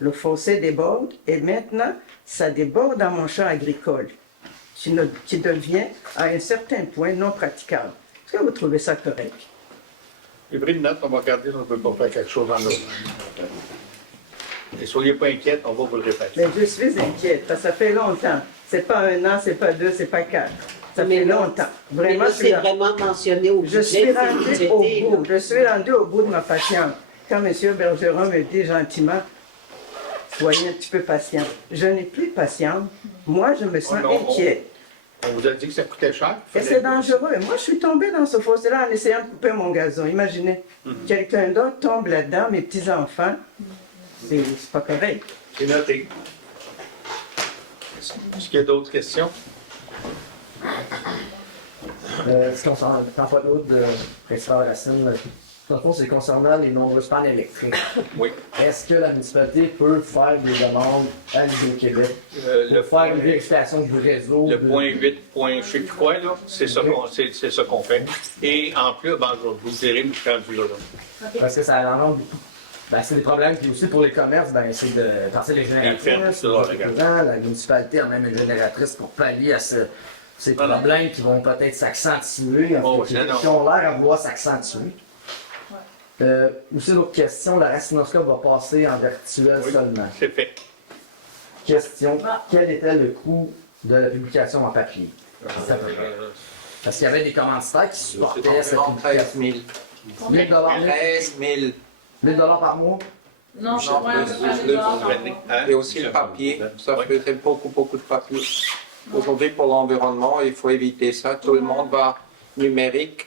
Le fossé déborde et maintenant, ça déborde dans mon champ agricole, qui devient à un certain point non praticable. Est-ce que vous trouvez ça correct? J'ai pris une note, on va regarder si on ne peut pas faire quelque chose en autre. Et soyez pas inquiets, on va vous le réparer. Mais je suis inquiète, parce que ça fait longtemps. C'est pas 1 an, c'est pas 2, c'est pas 4. Ça Mais fait là- longtemps. Mais Vraiment, là, je suis c'est là. vraiment mentionné au Je budget. suis c'est rendue budgété, au là. bout. Je suis rendue au bout de ma patience. Quand M. Bergeron me dit gentiment, soyez un petit peu patient. Je n'ai plus de patience. Moi, je me sens non, inquiète. On vous a dit que ça coûtait cher. Et c'est dangereux. Moi, je suis tombée dans ce fossé-là en essayant de couper mon gazon. Imaginez, quelqu'un d'autre tombe là-dedans, mes petits-enfants. C'est pas correct. C'est noté. Est-ce qu'il y a d'autres questions? Ce concernant l'emploi de l'eau de principal Racine, dans le fond, c'est concernant les nombreuses pannes électriques. Oui. Est-ce que la municipalité peut faire des demandes à l'Hydro-Québec pour faire une vérification du réseau? Le point 8, point je sais plus quoi, là, c'est ça qu'on fait. Et en plus, ben, je vous dirai, je suis rendu là. Parce que ça engendre beaucoup. Ben, c'est des problèmes. Puis aussi pour les commerces, ben, c'est de passer les génératrices. La municipalité a même une génératrice pour pallier à ces problèmes qui vont peut-être s'accentuer. Qui ont l'air à vouloir s'accentuer. Aussi, l'autre question, la racinoscope va passer en virtuel seulement. C'est fait. Question, quel était le coût de la publication en papier? Parce qu'il y avait des commanditaires qui supportaient cette publication. 13 000. 1000 13 000. 1000 par mois? Non, je Non, ouais, plus, plus. Hein? Et aussi le papier. Ça faisait beaucoup de papier. Aujourd'hui, pour l'environnement, il faut éviter ça. Tout le monde va numérique.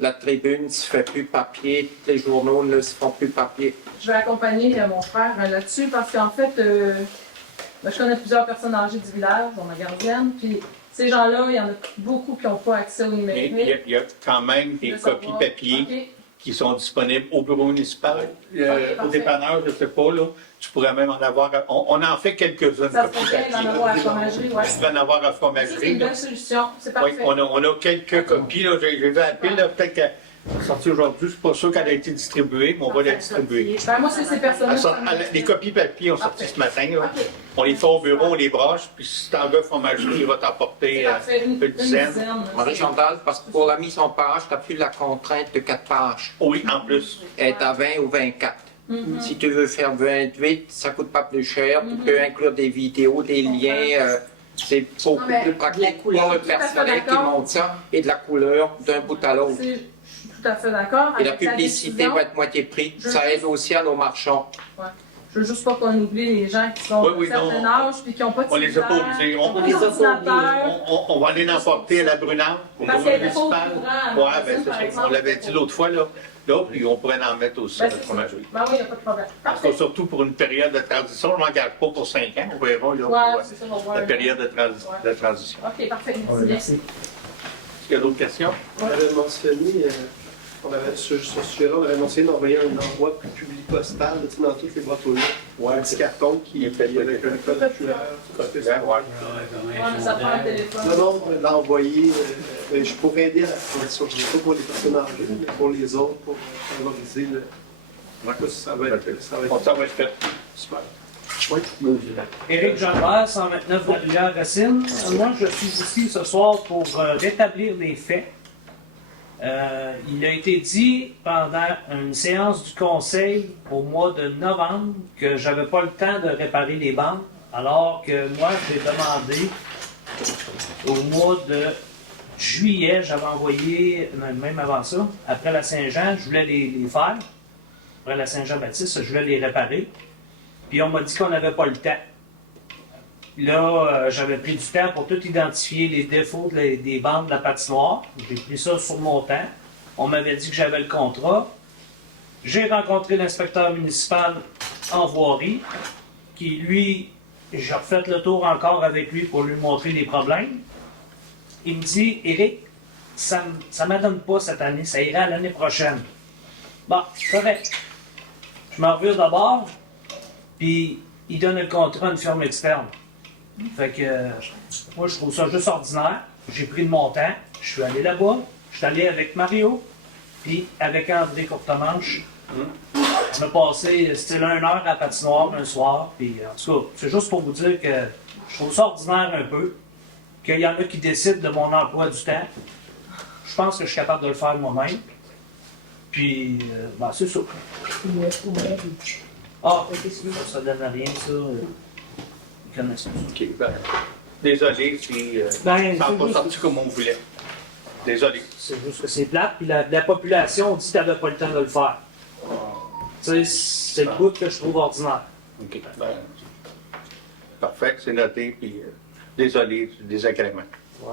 La tribune ne se fait plus papier. Tous les journaux ne se font plus papier. Je vais accompagner mon frère là-dessus parce qu'en fait, je connais plusieurs personnes âgées du village, dont ma gardienne, puis ces gens-là, il y en a beaucoup qui n'ont pas accès au Mais numérique. il y a quand même des copies papier qui sont disponibles au bureau municipal. Au dépanneur, je ne sais pas, là, tu pourrais même en avoir. On en fait quelques-unes. Ça se pourrait d'en avoir à la fromagerie, oui. Tu peux en avoir à la C'est fromagerie. une bonne solution, c'est parfait. Oui, on a quelques copies. J'ai vu à la pile, peut-être qu'elle est sortie aujourd'hui. Je ne suis pas sûr qu'elle a été distribuée, mais on va la distribuer. Ben, moi, c'est ces personnes-là. Les copies papier ont sorti ce matin. Là. OK. On les fait au bureau, on les broche, puis si tu en veux fromagerie, il va t'emporter C'est parfait, une dizaine. Marie-Chantal, parce que pour la mise en page, tu n'as plus la contrainte de 4 pages. Oui, en plus. Elle est à 20 ou 24. Si tu veux faire 28, ça ne coûte pas plus cher. Tu peux inclure des vidéos, des liens. C'est beaucoup plus pratique pour le personnel qui monte ça. Et de la couleur d'un bout à l'autre. Je suis tout à fait d'accord. Et la Avec publicité diffusion, va être moitié prix. Ça aide aussi à nos marchands. ouais. Je veux juste pas qu'on oublie les gens qui sont Oui, d'un certain âge et qui n'ont pas de On les a pas cellulaire, obligés. qui ont pas les a pas d'ordinateur. On va aller l'emporter à la Brunante, au Parce bureau qu'elle est pas au municipal. courant, Oui, ben, par c'est ça. exemple. On l'avait dit l'autre fois, là. Là, puis on pourrait en mettre aussi à Ben, la c'est fromagerie. Ben oui, il n'y a pas de problème. Parce que surtout pour une période de transition, je ne m'engage pas pour 5 ans, on verra là, Ouais, pour c'est ça, on va voir. la période de transition. OK, parfait. Oui, Merci. merci. Est-ce qu'il y a d'autres questions? On avait mentionné, sur ce sujet-là, on avait mentionné d'envoyer un envoi public postal tu sais, dans toutes les boîtes aux lettres. Un petit carton qui est fait avec un code QR. Ouais, mais ça prend un téléphone. Non, l'envoyer, je pourrais aider à la formation, je ne sais pas pour les personnes âgées, mais pour les autres, pour favoriser le. Ça va être fait. Super. Éric Jean-Pierre, 129 de la rivière Racine. Moi, je suis ici ce soir pour rétablir les faits. Il a été dit pendant une séance du conseil au mois de novembre que j'avais pas le temps de réparer les bandes, alors que moi, j'ai demandé au mois de juillet, j'avais envoyé, même avant ça, après la Saint-Jean, je voulais les faire. Après la Saint-Jean-Baptiste, je voulais les réparer. Puis on m'a dit qu'on n'avait pas le temps. Là, j'avais pris du temps pour tout identifier les défauts des bandes de la patinoire. J'ai pris ça sur mon temps. On m'avait dit que j'avais le contrat. J'ai rencontré l'inspecteur municipal en voirie, qui, lui, j'ai refait le tour encore avec lui pour lui montrer les problèmes. Il me dit, Éric, ça ne m'adonne pas cette année, ça ira l'année prochaine. Bon, correct. Je m'en reviens d'abord, puis il donne le contrat à une firme externe. Fait que moi, je trouve ça juste ordinaire. J'ai pris de mon temps, je suis allé là-bas, je suis allé avec Mario, puis avec André Courtemanche. On a passé style 1 heure à la patinoire un soir, puis en tout cas, c'est juste pour vous dire que je trouve ça ordinaire un peu, qu'il y en a qui décident de mon emploi du temps. Je pense que je suis capable de le faire moi-même. Puis, ben, c'est ça. Ah, ça donne à rien, ça. Ils connaissent ça. OK, ben, Désolé si Ben, ça n'a c'est pas juste- sorti comme on voulait. Désolé. C'est juste que c'est plate, puis la population dit qu'elle n'avait pas le temps de le faire. Tu sais, c'est le bout que je trouve ordinaire. OK. Ben, parfait, c'est noté, puis désolé du désagrément. Ouais.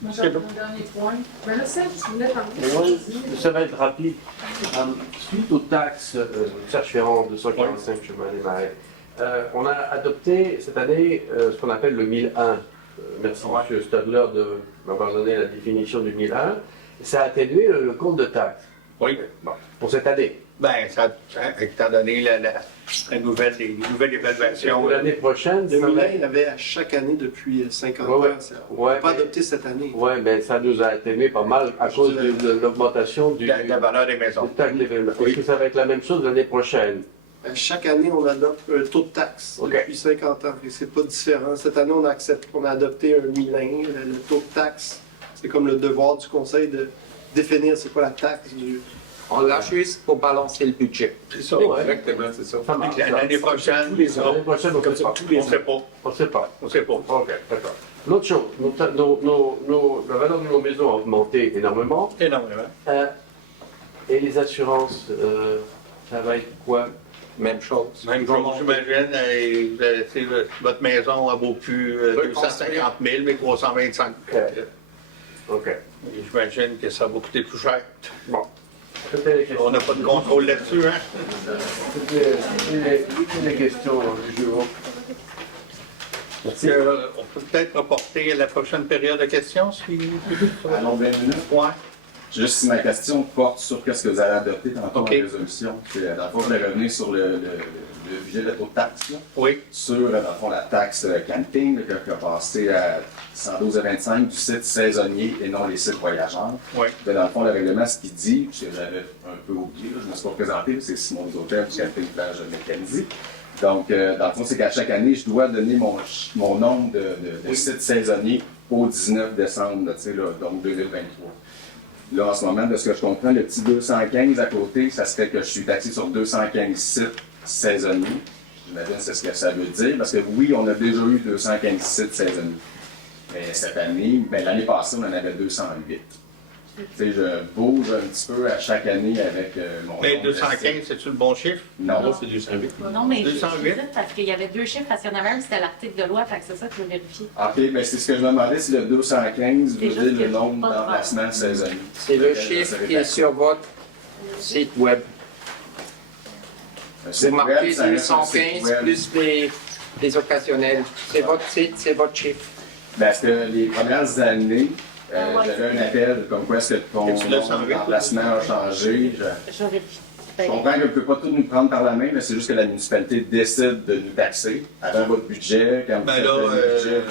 Moi, j'ai un dernier point. Ben là, Serge, tu voulais parler. Oui, ça va être rapide. Suite aux taxes, Serge Ferrand, 245 chemin des Marais, on a adopté cette année ce qu'on appelle le 1001. Merci M. Stadler de m'avoir donné la définition du 1001. Ça a atténué le compte de taxes. Oui. Bon, pour cette année. Ben, ça, étant donné les nouvelles évaluations. Pour l'année prochaine, Le ça va Milan, être- il avait à chaque année depuis 50 Ouais, ouais. ans. On n'a pas adopté cette année. Oui, mais ça nous a atténué pas mal à cause de l'augmentation du la valeur des maisons. du taxe d'événement. Est-ce que ça va être la même chose l'année prochaine? Chaque année, on adopte un taux de taxe OK. depuis 50 ans. Et c'est pas différent. Cette année, on a adopté un Milan. Le taux de taxe, c'est comme le devoir du conseil de définir c'est quoi la taxe du. On l'a juste pour balancer le budget. C'est ça, Ouais. exactement, c'est ça. Ça marche. L'année prochaine, L'année prochaine, on ne sait pas. on ne sait pas. On ne sait pas. On ne sait pas. OK, d'accord. L'autre chose, la valeur de nos maisons a augmenté énormément. Énormément. Et les assurances, ça va être quoi? Même chose. Même chose, j'imagine, votre maison a vaut plus 250 000, mais 325. OK. J'imagine que ça va coûter plus cher. Bon. C'était les questions. On n'a pas de contrôle là-dessus, hein? C'était les questions du jour. Merci. On peut peut-être reporter à la prochaine période de questions, si... Allons 20 minutes. Ouais. Juste si ma question porte sur ce que vous allez adopter tantôt OK. en résolution. C'est, dans le fond, je vais revenir sur le budget de taux de taxe. Là. Oui. Sur, dans le fond, la taxe camping là, qui a passé à 112,25 du site saisonnier et non les sites voyageurs. Oui. Dans le fond, le règlement, ce qu'il dit, ce que j'avais un peu oublié, là, je ne me suis pas présenté, c'est Simon Hôtel du camping plage mécanisé. Donc, dans le fond, c'est qu'à chaque année, je dois donner mon nombre de sites saisonniers au 19 décembre, là, tu sais, là, donc 2023. Là, en ce moment, de ce que je comprends, le petit 215 à côté, ça serait que je suis taxé sur 215 sites saisonniers. J'imagine que c'est ce que ça veut dire, parce que oui, on a déjà eu 215 sites saisonniers. Mais cette année, ben, l'année passée, on en avait 208. Tu sais, je bouge un petit peu à chaque année avec mon Mais nombre de 215, sites. c'est-tu le bon chiffre? Non, c'est 208. Non, mais 208. je parce qu'il y avait deux chiffres, parce qu'il y en avait un, c'était l'article de loi, fait que c'est ça que je veux vérifier. OK, ben c'est ce que je me demandais, si le 215 veut juste dire que le nombre pas de d'emplacements saisonniers. C'est le chiffre qui est sur votre site web. C'est marqué 215 plus les occasionnels. C'est votre site, c'est votre chiffre. Parce que les premières années, j'avais un appel comme quoi est-ce que ton Et tu l'as nombre changé? d'emplacements a changé. Je vérifie. Je comprends qu'on ne peut pas tout nous prendre par la main, mais c'est juste que la municipalité décide de nous taxer avant votre budget. Quand vous Ben faites là, le budget,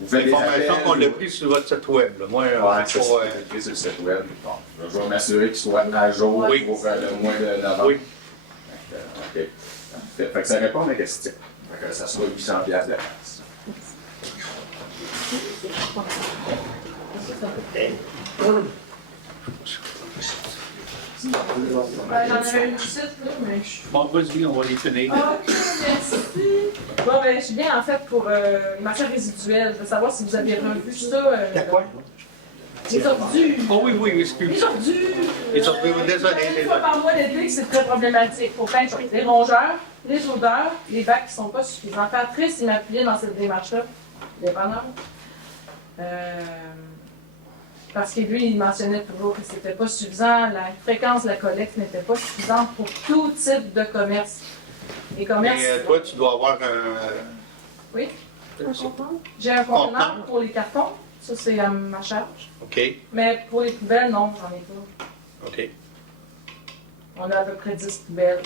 vous faites des L'information appels. qu'on l'a pris sur votre site web. Là. Moi, Ouais, c'est c'est pas, écrit sur le site web. Bon, je vais m'assurer qu'il soit à jour Oui. pour le mois de novembre. Oui. OK. Fait que ça répond à ma question. Fait que ça sera 800$ de taxe. J'en avais une petite, là, mais je... Bon, vas-y, on va les finir. Ah, ok, merci. Bon, ben, je viens en fait pour le marché résiduel. Je veux savoir si vous avez revu ça. Quoi? Les ordures. Oh oui, oui, excuse. Les ordures. Les ordures, désolé. Une fois par mois l'été, c'est très problématique. Faut plein de choses. Les rongeurs, les odeurs, les bacs qui ne sont pas suffisants. Patrice, il m'appuyait dans cette démarche-là. Dépendant. Parce que lui, il mentionnait toujours que c'était pas suffisant, la fréquence de la collecte n'était pas suffisante pour tout type de commerce. Les commerces. Mais toi, tu dois avoir un... Oui. J'ai un conteneur pour les cartons, ça c'est à ma charge. OK. Mais pour les poubelles, non, j'en ai pas. OK. On a à peu près 10 poubelles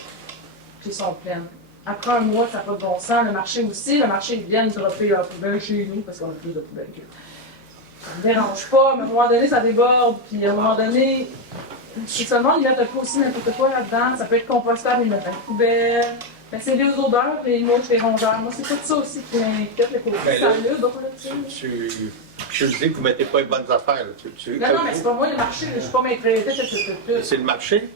qui sont pleines. Après un mois, ça n'a pas de bon sens. Le marché aussi, ils viennent dropper leurs poubelles chez nous parce qu'on a plus de poubelles qu'eux. Ça ne me dérange pas, mais à un moment donné, ça déborde. Puis à un moment donné, si seulement ils mettent un peu aussi n'importe quoi là-dedans, ça peut être compostable, ils mettent dans la poubelle. Ben, c'est les odeurs, les mouches, les rongeurs. Moi, c'est tout ça aussi qui m'inquiète, le côté Ben là, salubre. Je dis que vous ne mettez pas les bonnes affaires. Là. Non, mais c'est pas moi le marché, je ne suis pas maîtrisée, C'est le marché?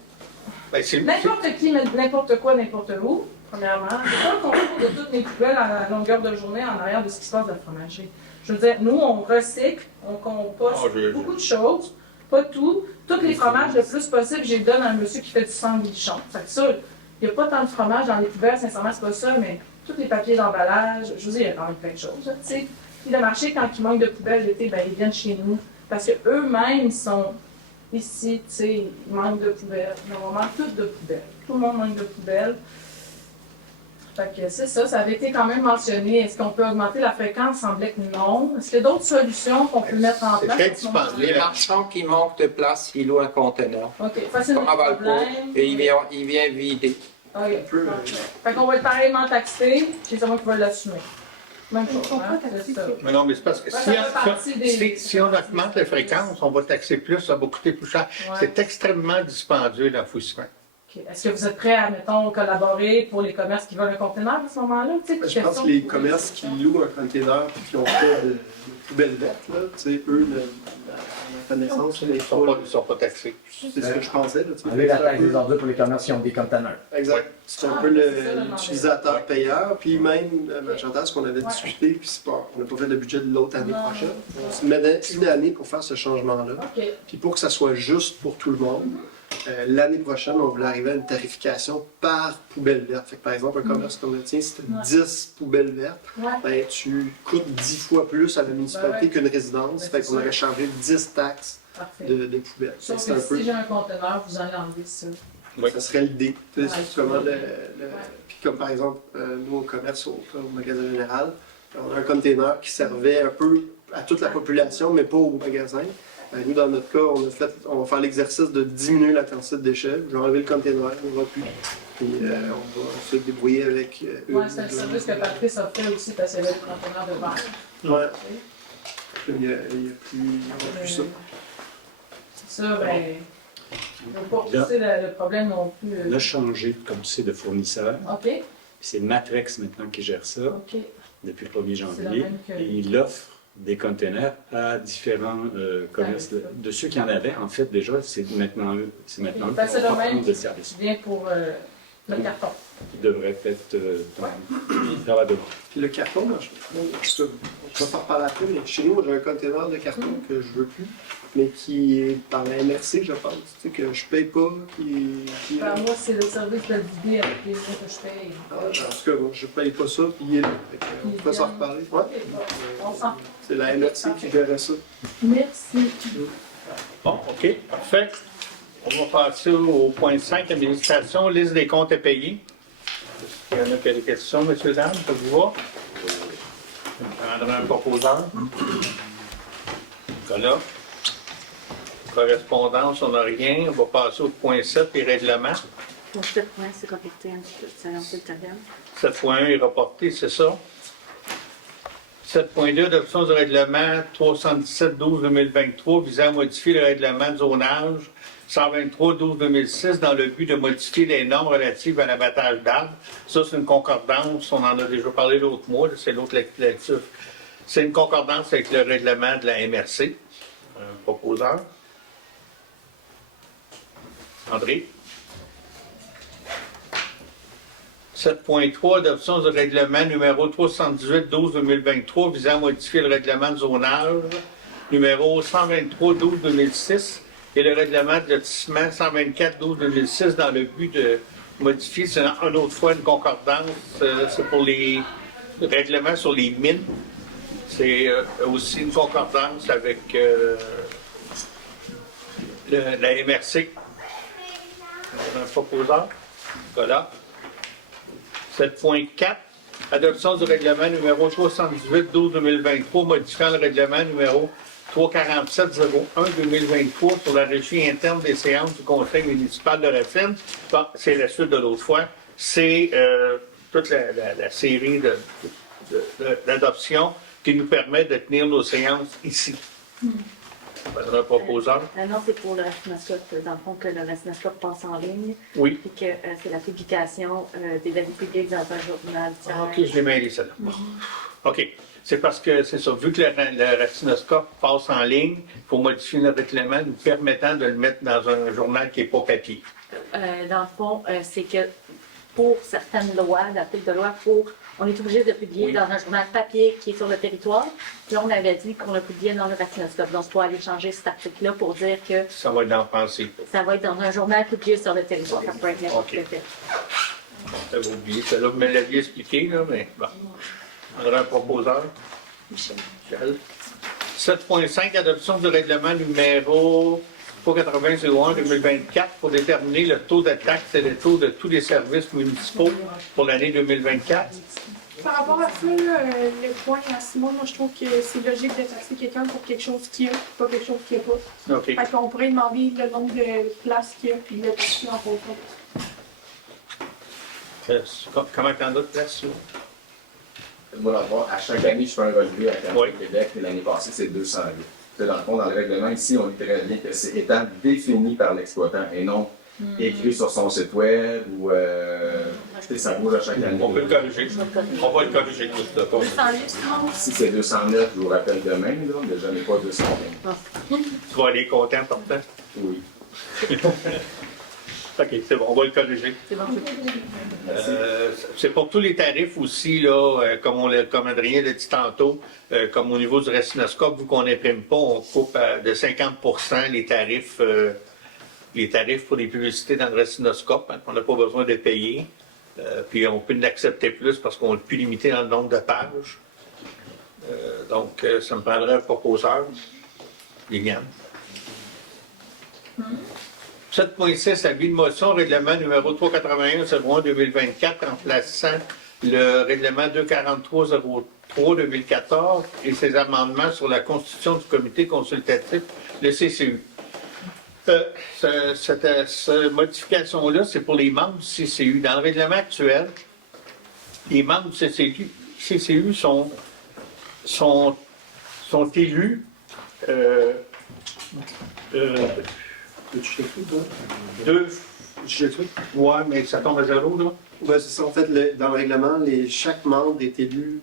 Ben, c'est n'importe qui met n'importe quoi, n'importe où. premièrement. C'est pas le contrôle de toutes mes poubelles à la longueur de journée en arrière de ce qui se passe dans le fromager. Je veux dire, nous, on recycle, on composte beaucoup de choses, pas tout. Tous les fromages, le plus possible, je les donne à un monsieur qui fait du sandwichon. Fait que ça, il n'y a pas tant de fromage dans les poubelles, sincèrement, c'est pas ça, mais tous les papiers d'emballage, je vous dis, il y a quand même plein de choses, tu sais. Puis le marché, quand il manque de poubelles l'été, ben, ils viennent chez nous. Parce qu'eux-mêmes sont ici, tu sais, ils manquent de poubelles. On manque toutes de poubelles. Tout le monde manque de poubelles. Fait que c'est ça, ça avait été quand même mentionné. Est-ce qu'on peut augmenter la fréquence? Il semblait que non. Est-ce qu'il y a d'autres solutions qu'on peut mettre en place? Les marchands qui manquent de place, ils louent un conteneur. OK, facilement Comme à Valcourt, et il vient vider. OK. Fait qu'on va être pareillement taxé, c'est moi qui va l'assumer. Même chose, hein? C'est ça. Mais non, mais c'est parce que si on augmente la fréquence, on va taxer plus, ça va coûter plus cher. Ouais. C'est extrêmement dispendieux l'enfouissement. OK. Est-ce que vous êtes prêts à, mettons, collaborer pour les commerces qui veulent un conteneur à ce moment-là? Je pense que les commerces qui louent un container et qui ont fait de poubelles vertes, là, tu sais, eux, la connaissance, ils sont pas taxés. C'est ce que je pensais. Là, Enlever la taxe des ordures pour les commerces qui ont des conteneurs. Exact. C'est un peu l'utilisateur-payeur. Puis même, Chantal, ce qu'on avait discuté, puis on n'a pas fait le budget de l'autre année prochaine. On se mettait une année pour faire ce changement-là. Puis pour que ça soit juste pour tout le monde, l'année prochaine, on voulait arriver à une tarification par poubelle verte. Fait que, par exemple, un commerce comme le tien, si tu as 10 poubelles vertes, ben, tu coûtes 10 fois plus à la municipalité qu'une résidence. Fait qu'on aurait changé 10 taxes de poubelles. Sauf que si j'ai un conteneur, vous allez enlever ça. Oui. Ça serait l'idée. Puis comme par exemple, nous au commerce, au magasin général, on a un container qui servait un peu à toute la population, mais pas au magasin. Nous, dans notre cas, on va faire l'exercice de diminuer la quantité de déchets. Je vais enlever le container, on va plus. Puis on va se débrouiller avec eux. Oui, c'est un service que Patrice a fait aussi parce qu'il y avait des conteneurs de verre. Oui. Il n'y a plus ça. C'est ça, ben. On ne va pas repousser le problème non plus. On a changé, comme tu sais, de fournisseur. OK. C'est Matrex maintenant qui gère ça depuis le 1er janvier. Que... Et il offre des containers à différents commerces. De ceux qui en avaient, en fait, déjà, c'est maintenant eux. C'est maintenant eux qui vont prendre le service. Bien pour le carton. Qui devrait être dans la demande. Puis le carton, je vais pas reparler après, mais chez nous, j'ai un container de carton que je veux plus, mais qui est par la MRC, je pense, tu sais, que je paye pas. Ben, moi, c'est le service de vider avec les gens que je paye. En tout cas, je paye pas ça, puis il est là. On peut s'en reparler. Ouais. C'est la MRC qui gère ça. Merci. Bon, OK, parfait. On va passer au point 5, administration, liste des comptes à payer. Il y en a qui ont des questions, messieurs, dames, ça vous va? Je prendrai un proposeur. Nicolas. Correspondance, on n'a rien. On va passer au point 7, les règlements. Pour 7 points, c'est reporté un petit peu. Ça lance le terrain. 7.1 est reporté, c'est ça. 7.2, adoption du règlement 317-12-2023 visant à modifier le règlement de zonage 123-12-2006 dans le but de modifier les normes relatives à l'abattage d'arbres. Ça, c'est une concordance, on en a déjà parlé l'autre mois, c'est l'autre lectif. C'est une concordance avec le règlement de la MRC. Proposeur. André. 7.3, adoption du règlement numéro 318-12-2023 visant à modifier le règlement de zonage numéro 123-12-2006 et le règlement de lotissement 124-12-2006 dans le but de modifier, c'est une autre fois une concordance, c'est pour les règlements sur les mines. C'est aussi une concordance avec la MRC. Un proposeur. Voilà. 7.4, adoption du règlement numéro 318-12-2023 modifiant le règlement numéro 347-01-2023 sur la régie interne des séances du Conseil municipal de Racine. Bon, c'est la suite de l'autre fois. C'est toute la série d'adoptions qui nous permet de tenir nos séances ici. Un proposeur. Non, c'est pour le Racinoscope, dans le fond, que le Racinoscope passe en ligne. Oui. Et que c'est la publication des avis publics dans un journal. OK, je l'ai mêlé, celle-là. OK. C'est parce que, c'est ça, vu que le Racinoscope passe en ligne, il faut modifier notre règlement nous permettant de le mettre dans un journal qui n'est pas papier. Dans le fond, c'est que pour certaines lois, l'article de loi, on est obligé de publier dans un journal papier qui est sur le territoire. Puis là, on avait dit qu'on le publiait dans le Racinoscope. Donc, on va aller changer cet article-là pour dire que Ça va être dans le principe. ça va être dans un journal publié sur le territoire. Ça pourrait être n'importe OK. quel. J'avais oublié, ça là, vous me l'aviez expliqué, là, mais bon. On aurait un proposeur. Michel. 7.5, adoption du règlement numéro 380-01-2024 pour déterminer le taux de taxe et le taux de tous les services municipaux pour l'année 2024. Par rapport à ça, le point à Simon, moi je trouve que c'est logique de taxer quelqu'un pour quelque chose qu'il y a, pas quelque chose qu'il n'y a pas. OK. Fait qu'on pourrait demander le nombre de places qu'il y a, puis le taxer en fonction. Comment t'en as de place, là? Moi, dans le fond, à chaque année, je fais un relevé à Canada Québec, et l'année passée, c'est 200 000. Dans le fond, dans le règlement, ici, on dit très bien que c'est étant défini par l'exploitant et non écrit sur son site web ou ça bouge à chaque année. On peut le corriger. On va le corriger tout ça. 208, Si c'est 209, je vous rappelle demain, là, mais je n'en ai pas 220. Tu vas aller compter en partant? Oui. OK, c'est bon, on va le corriger. C'est bon. C'est pour tous les tarifs aussi, là, comme Adrien l'a dit tantôt, comme au niveau du Racinoscope, vu qu'on n'imprime pas, on coupe de 50% les tarifs pour les publicités dans le Racinoscope, hein, qu'on n'a pas besoin de payer. Puis on peut l'accepter plus parce qu'on est plus limité dans le nombre de pages. Donc, ça me prendrait un proposeur. Liliane. 7.6, avis de motion, règlement numéro 381-01-2024, remplaçant le règlement 243-03-2014 et ses amendements sur la constitution du comité consultatif, le CCU. Cette modification-là, c'est pour les membres du CCU. Dans le règlement actuel, les membres du CCU sont élus ouais, mais ça tombe à zéro, là? Oui, c'est ça. En fait, dans le règlement, chaque membre est élu,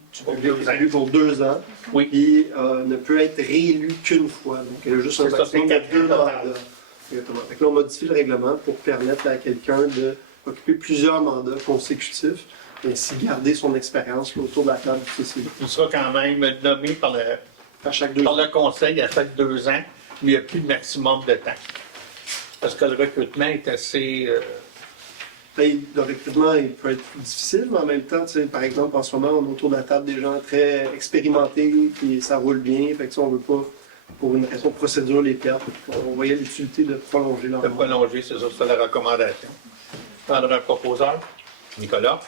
pour 2 ans. Oui. Puis ne peut être réélu qu'une fois. Donc, il y a juste un maximum de 2 mandats. Exactement. Fait que là, on modifie le règlement pour permettre à quelqu'un d'occuper plusieurs mandats consécutifs et ainsi garder son expérience autour de la table du CCU. Il sera quand même nommé par le conseil à chaque 2 ans, mais il n'y a plus de maximum de temps. Parce que le recrutement est assez... Le recrutement il peut être difficile, mais en même temps, par exemple, en ce moment, on est autour de la table des gens très expérimentés, puis ça roule bien. Fait que on ne veut pas, pour une raison de procédure, les perdre. On voyait l'utilité de prolonger leur mandat. De prolonger, c'est ça, c'est la recommandation. Prendre un proposeur. Nicolas.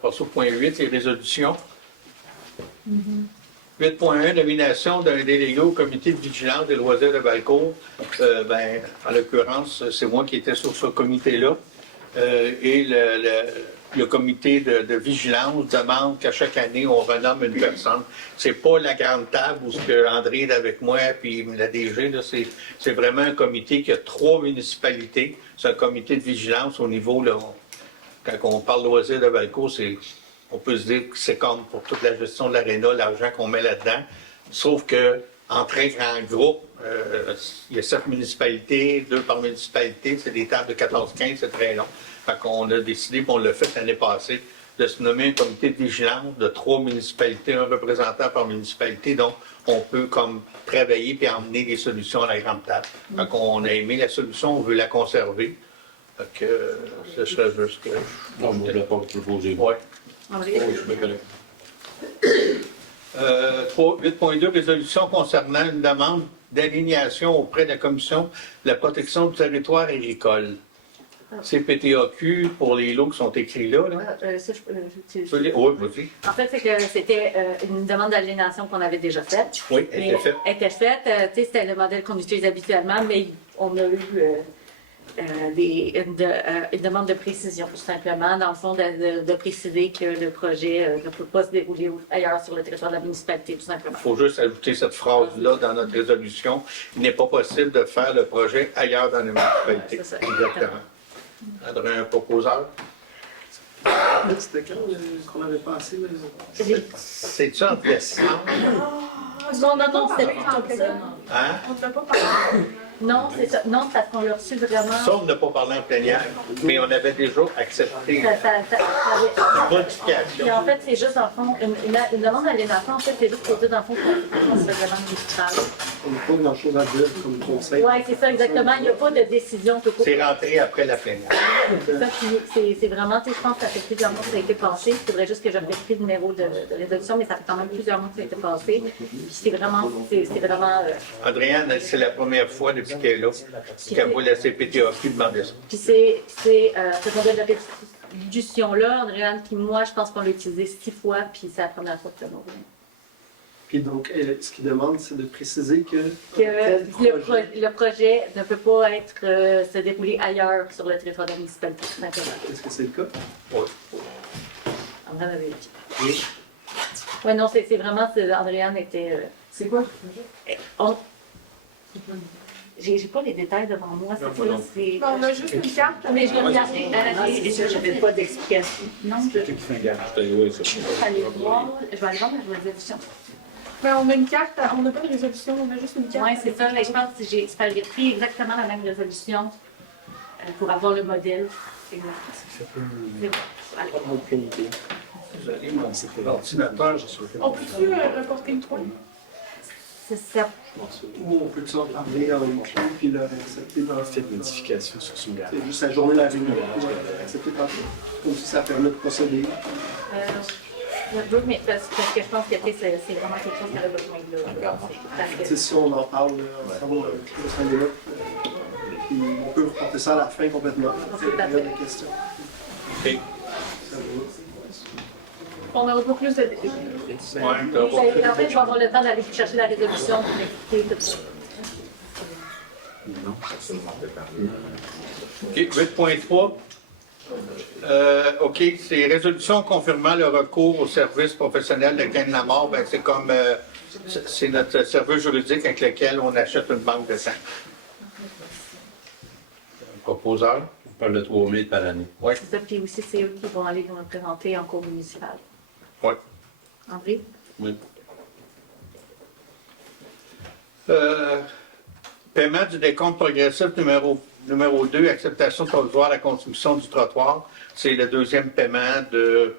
Passe au point 8, les résolutions. 8.1, nomination d'un délégué au comité de vigilance des loisirs de Valcourt. En l'occurrence, c'est moi qui étais sur ce comité-là. Et le comité de vigilance demande qu'à chaque année, on renomme une personne. C'est pas la grande table où André est avec moi, puis la DG, là, c'est vraiment un comité qui a 3 municipalités. C'est un comité de vigilance au niveau, là, quand on parle loisirs de Valcourt, on peut se dire que c'est comme pour toute la gestion de l'aréna, l'argent qu'on met là-dedans. Sauf que en très grand groupe, il y a 7 municipalités, 2 par municipalité, c'est des tables de 14-15, c'est très long. Fait qu'on a décidé, puis on l'a fait l'année passée, de se nommer un comité de vigilance de 3 municipalités, un représentant par municipalité. Donc, on peut comme travailler puis emmener des solutions à la grande table. Fait qu'on a aimé la solution, on veut la conserver. Fait que ce serait juste que... Non, je ne voudrais pas proposer. Oui. 8.2, résolution concernant une demande d'alignation auprès de la Commission de la protection du territoire agricole. CPTAQ pour les lots qui sont écrits là. Oui, vas-y. En fait, c'est que c'était une demande d'aliénation qu'on avait déjà faite. Oui, elle était faite. C'était le modèle qu'on utilise habituellement, mais on a eu une demande de précision, tout simplement, dans le fond, de préciser que le projet ne peut pas se dérouler ailleurs sur le territoire de la municipalité, tout simplement. Il faut juste ajouter cette phrase-là dans notre résolution. Il n'est pas possible de faire le projet ailleurs dans la municipalité. C'est ça, exactement. On aurait un proposeur. C'était quand qu'on avait passé? C'est ça en décembre? Non, c'était plus en comme ça. Hein? On ne peut pas parler. Non, c'est ça. Non, parce qu'on l'a reçu vraiment. Ça, on n'a pas parlé en plénière, mais on avait déjà accepté Ça modification. Puis en fait, c'est juste, dans le fond, une demande à l'ENAFA, en fait, c'est juste pour dire, dans le fond, qu'on se fait demande municipale. On n'a pas grand-chose à dire comme conseil. Oui, c'est ça, exactement. Il n'y a pas de décision tout court. C'est rentré après la plénière. C'est ça, puis c'est vraiment, tu sais, je pense que ça fait plusieurs mois que ça a été passé. Il faudrait juste que je vérifie le numéro de résolution, mais ça fait quand même plusieurs mois que ça a été passé. Puis c'est vraiment. Adrienne, c'est la première fois depuis qu'elle est là qu'elle voit la CPTAQ demander ça. Puis ce modèle de réduction-là, Adrienne, puis moi, je pense qu'on l'a utilisé 6 fois, puis c'est la première fois que ça nous revient. Puis donc, ce qu'il demande, c'est de préciser que le projet ne peut pas se dérouler ailleurs sur le territoire de la municipalité, tout simplement. Est-ce que c'est le cas? Oui. On va vérifier. Oui. Oui, non, c'est vraiment, Andréane était... C'est quoi? J'ai pas les détails devant moi, c'est ça. On a juste une carte. Mais je vais regarder. Je n'avais pas d'explication. Non, je vais aller voir la résolution. Ben, on a une carte, on n'a pas de résolution, on a juste une carte. Oui, c'est ça. Mais je pense que j'ai pris exactement la même résolution pour avoir le modèle. Exact. C'est bon. Allez. Aucune idée. L'ordinateur, On peut-tu reporter le point? C'est ça. Ou on peut en parler en écrit puis le accepter dans Faites modification sur son garage. C'est juste la journée de la réunion. Accepter par comme si ça permet de procéder. Mais parce que je pense que c'est vraiment quelque chose qu'elle a besoin de. Si on en parle ensemble, 5 minutes, puis on peut reporter ça à la fin complètement. Il y a des questions. OK. On aura pas plus de détails. En fait, je vais avoir le temps d'aller chercher la résolution pour expliquer tout ça. Non. OK, 8.3. OK, c'est résolution confirmant le recours au service professionnel de Ken Lamar. Ben, c'est comme c'est notre service juridique avec lequel on achète une banque de sang. Proposeur. On parle de 3 000 par année. Oui. C'est ça, puis aussi, c'est eux qui vont aller nous représenter en cours municipal. Oui. André? Oui. Paiement du décompte progressif numéro 2, acceptation provisoire de la construction du trottoir. C'est le deuxième paiement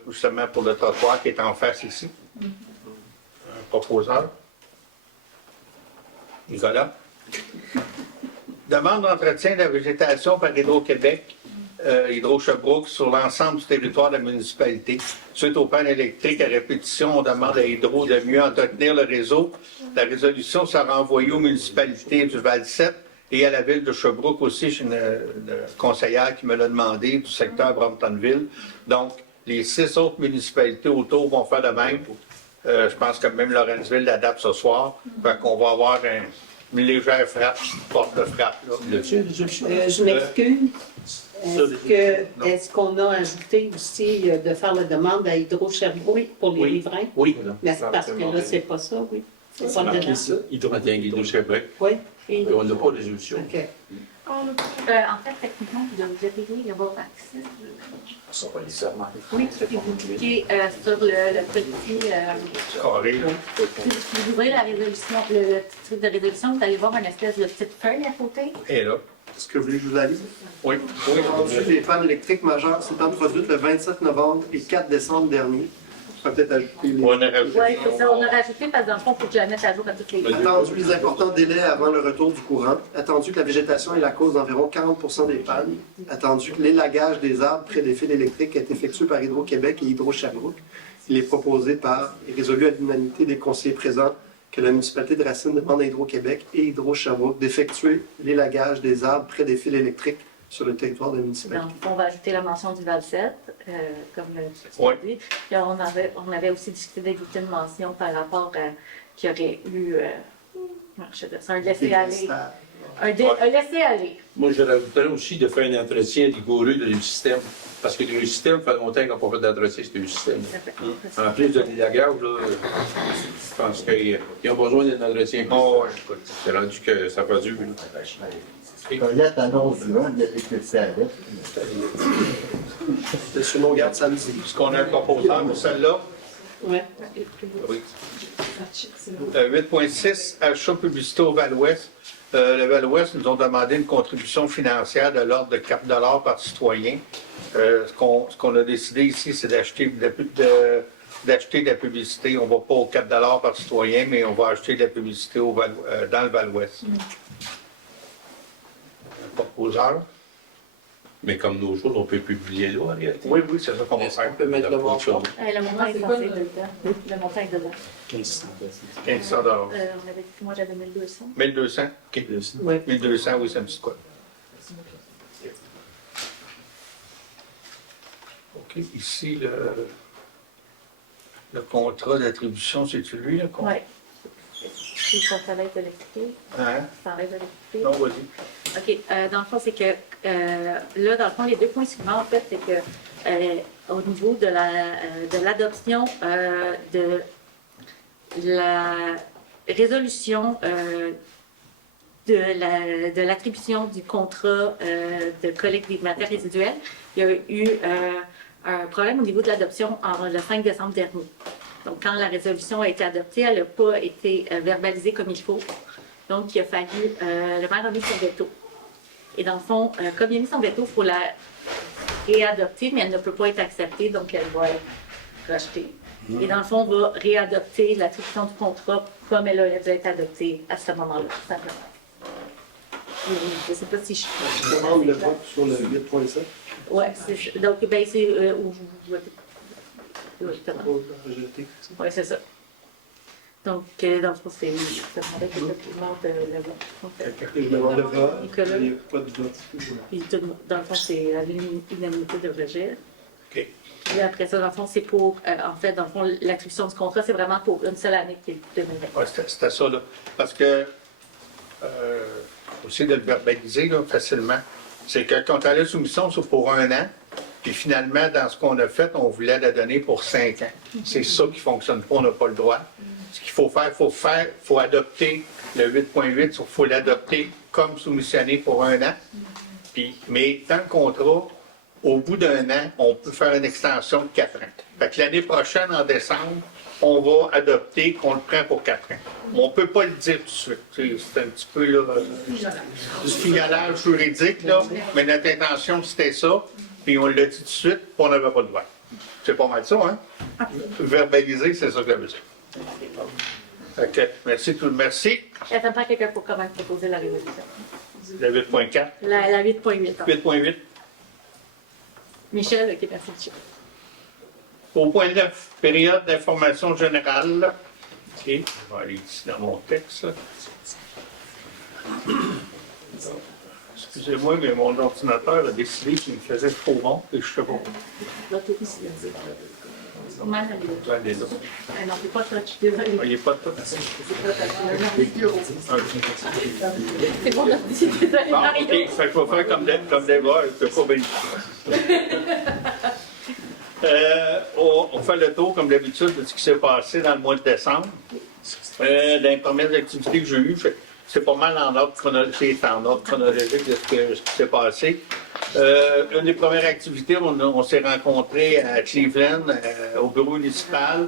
justement pour le trottoir qui est en face ici. Un proposeur. Nicolas. Demande d'entretien de la végétation par Hydro-Québec, Hydro-Sherbrooke sur l'ensemble du territoire de la municipalité. Suite au panne électrique à répétition, on demande à Hydro de mieux entretenir le réseau. La résolution sera envoyée aux municipalités du Val-7 et à la ville de Sherbrooke aussi. J'ai une conseillère qui me l'a demandé du secteur Bramptonville. Donc, les 6 autres municipalités autour vont faire de même. Je pense que même Lawrenceville l'adapte ce soir. Fait qu'on va avoir une légère frappe, porte de frappe. Je m'excuse. Est-ce qu'on a ajouté aussi de faire la demande à Hydro-Sherbrooke pour les riverains? Oui. Mais c'est parce que là, c'est pas ça, oui. C'est pas dedans. Hydro-Sherbrooke. Oui. On n'a pas de résolution. OK. En fait, techniquement, vous devriez y avoir accès. Ça va les serments. Oui, si vous cliquez sur le petit... Carré. Si vous ouvrez la résolution, le petit truc de résolution, vous allez voir une espèce de petite feuille à côté. Et là. Est-ce que vous voulez que je vous la lise? Oui. Les pannes électriques majeures s'étant produites le 27 novembre et 4 décembre dernier. On peut peut-être ajouter les... Oui, c'est ça. On a rajouté parce que dans le fond, il faut que je la mette à jour à toutes les lignes. Attendu les importants délais avant le retour du courant. Attendu que la végétation est la cause d'environ 40% des pannes. Attendu que l'élagage des arbres près des fils électriques est effectué par Hydro-Québec et Hydro-Sherbrooke. Il est proposé par et résolu à l'unanimité des conseillers présents que la municipalité de Racine demande à Hydro-Québec et Hydro-Sherbrooke d'effectuer l'élagage des arbres près des fils électriques sur le territoire de la municipalité. Donc, on va ajouter la mention du Val-7, comme tu as dit. Puis on avait aussi discuté d'ajouter une mention par rapport à qu'il y aurait eu un laisser-aller. Un laisser-aller. Moi, je rajouterais aussi de faire un entretien rigoureux de système. Parce que le système, ça fait longtemps qu'on n'a pas fait d'entretien, c'est le système. En plus de l'élagage, je pense qu'ils ont besoin d'un entretien. C'est rendu que ça pas dur. Colette annonce loin, il y a des spécialistes. C'est sur nos gardes samedi. Est-ce qu'on a un proposeur pour celle-là? Oui. Oui. 8.6, achat publicité au Val-Ouest. Le Val-Ouest nous ont demandé une contribution financière de l'ordre de 4 $ par citoyen. Ce qu'on a décidé ici, c'est d'acheter de la publicité. On ne va pas aux 4 $ par citoyen, mais on va acheter de la publicité dans le Val-Ouest. Proposeur. Mais comme nos jours, on peut publier là, en réalité. Oui, c'est ça qu'on va faire. On peut mettre le montant. Le montant est censé être dedans. Le montant est dedans. 1500 $. On avait dit que moi j'avais 1200. 1200? OK. Oui. 1200, oui, ça me dit quoi? OK, ici, le contrat d'attribution, c'est-tu lui, le contrat? Oui. Ça l'aide de l'expliquer. Hein? Ça l'aide de l'expliquer. Non, vas-y. OK. Dans le fond, c'est que là, dans le fond, les 2 points suivants, en fait, c'est que au niveau de l'adoption de la résolution de l'attribution du contrat de collecte des matières résiduelles, il y a eu un problème au niveau de l'adoption le 5 décembre dernier. Donc, quand la résolution a été adoptée, elle n'a pas été verbalisée comme il faut. Donc, il a fallu, le maire a mis son veto. Et dans le fond, comme il a mis son veto, il faut la réadopter, mais elle ne peut pas être acceptée, donc elle va être rejetée. Et dans le fond, on va réadopter l'attribution du contrat comme elle aurait dû être adoptée à ce moment-là, tout simplement. Je ne sais pas si je... Je demande le vote sur le 8.7. Oui, c'est... Donc, ben, c'est... Oui, c'est ça. Donc, dans le fond, c'est... Ça demandait que tout le monde le vote. Je demande le vote. Nicolas. Il n'y a pas de vote. Puis, dans le fond, c'est à l'unanimité de rejet. OK. Puis après ça, dans le fond, c'est pour... en fait, dans le fond, l'attribution du contrat, c'est vraiment pour une seule année qui est 2020. Ouais, c'était ça, là. Parce que, aussi de le verbaliser là, facilement, c'est que quand on a la soumission, c'est pour 1 an. Puis finalement, dans ce qu'on a fait, on voulait la donner pour 5 ans. C'est ça qui ne fonctionne pas, on n'a pas le droit. Ce qu'il faut faire, il faut adopter le 8.8, il faut l'adopter comme soumissionné pour 1 an. Puis, mais dans le contrat, au bout d'1 an, on peut faire une extension de 4 ans. Fait que l'année prochaine, en décembre, on va adopter qu'on le prend pour 4 ans. On ne peut pas le dire tout de suite. C'est un petit peu là, du fignolage juridique, là, mais notre intention, c'était ça. Puis on l'a dit tout de suite, puis on n'avait pas de droit. C'est pas mal ça, hein? Verbaliser, c'est ça que ça veut dire. OK. Merci tout le monde. Merci. Attends pas quelqu'un pour quand même proposer la résolution. La 8.4. La 8.8. 8.8. Michel, OK, merci, Michel. Au point 9, période d'information générale. OK. Je vais aller ici dans mon texte. Excusez-moi, mais mon ordinateur a décidé qu'il me faisait trop bon et je ne sais pas. Là, tout ici. Mal elle est là. Non, c'est pas toi, je suis désolée. Il n'est pas tout. C'est bon, là, je suis désolée, Bon, Mario. OK, fait qu'il faut faire comme des voix, je ne peux pas on fait le tour, comme d'habitude, de ce qui s'est passé dans le mois de décembre. Dans les premières activités que j'ai eues, c'est pas mal en ordre chronologique de ce qui s'est passé. Une des premières activités, on s'est rencontrés à Cleveland, au bureau municipal,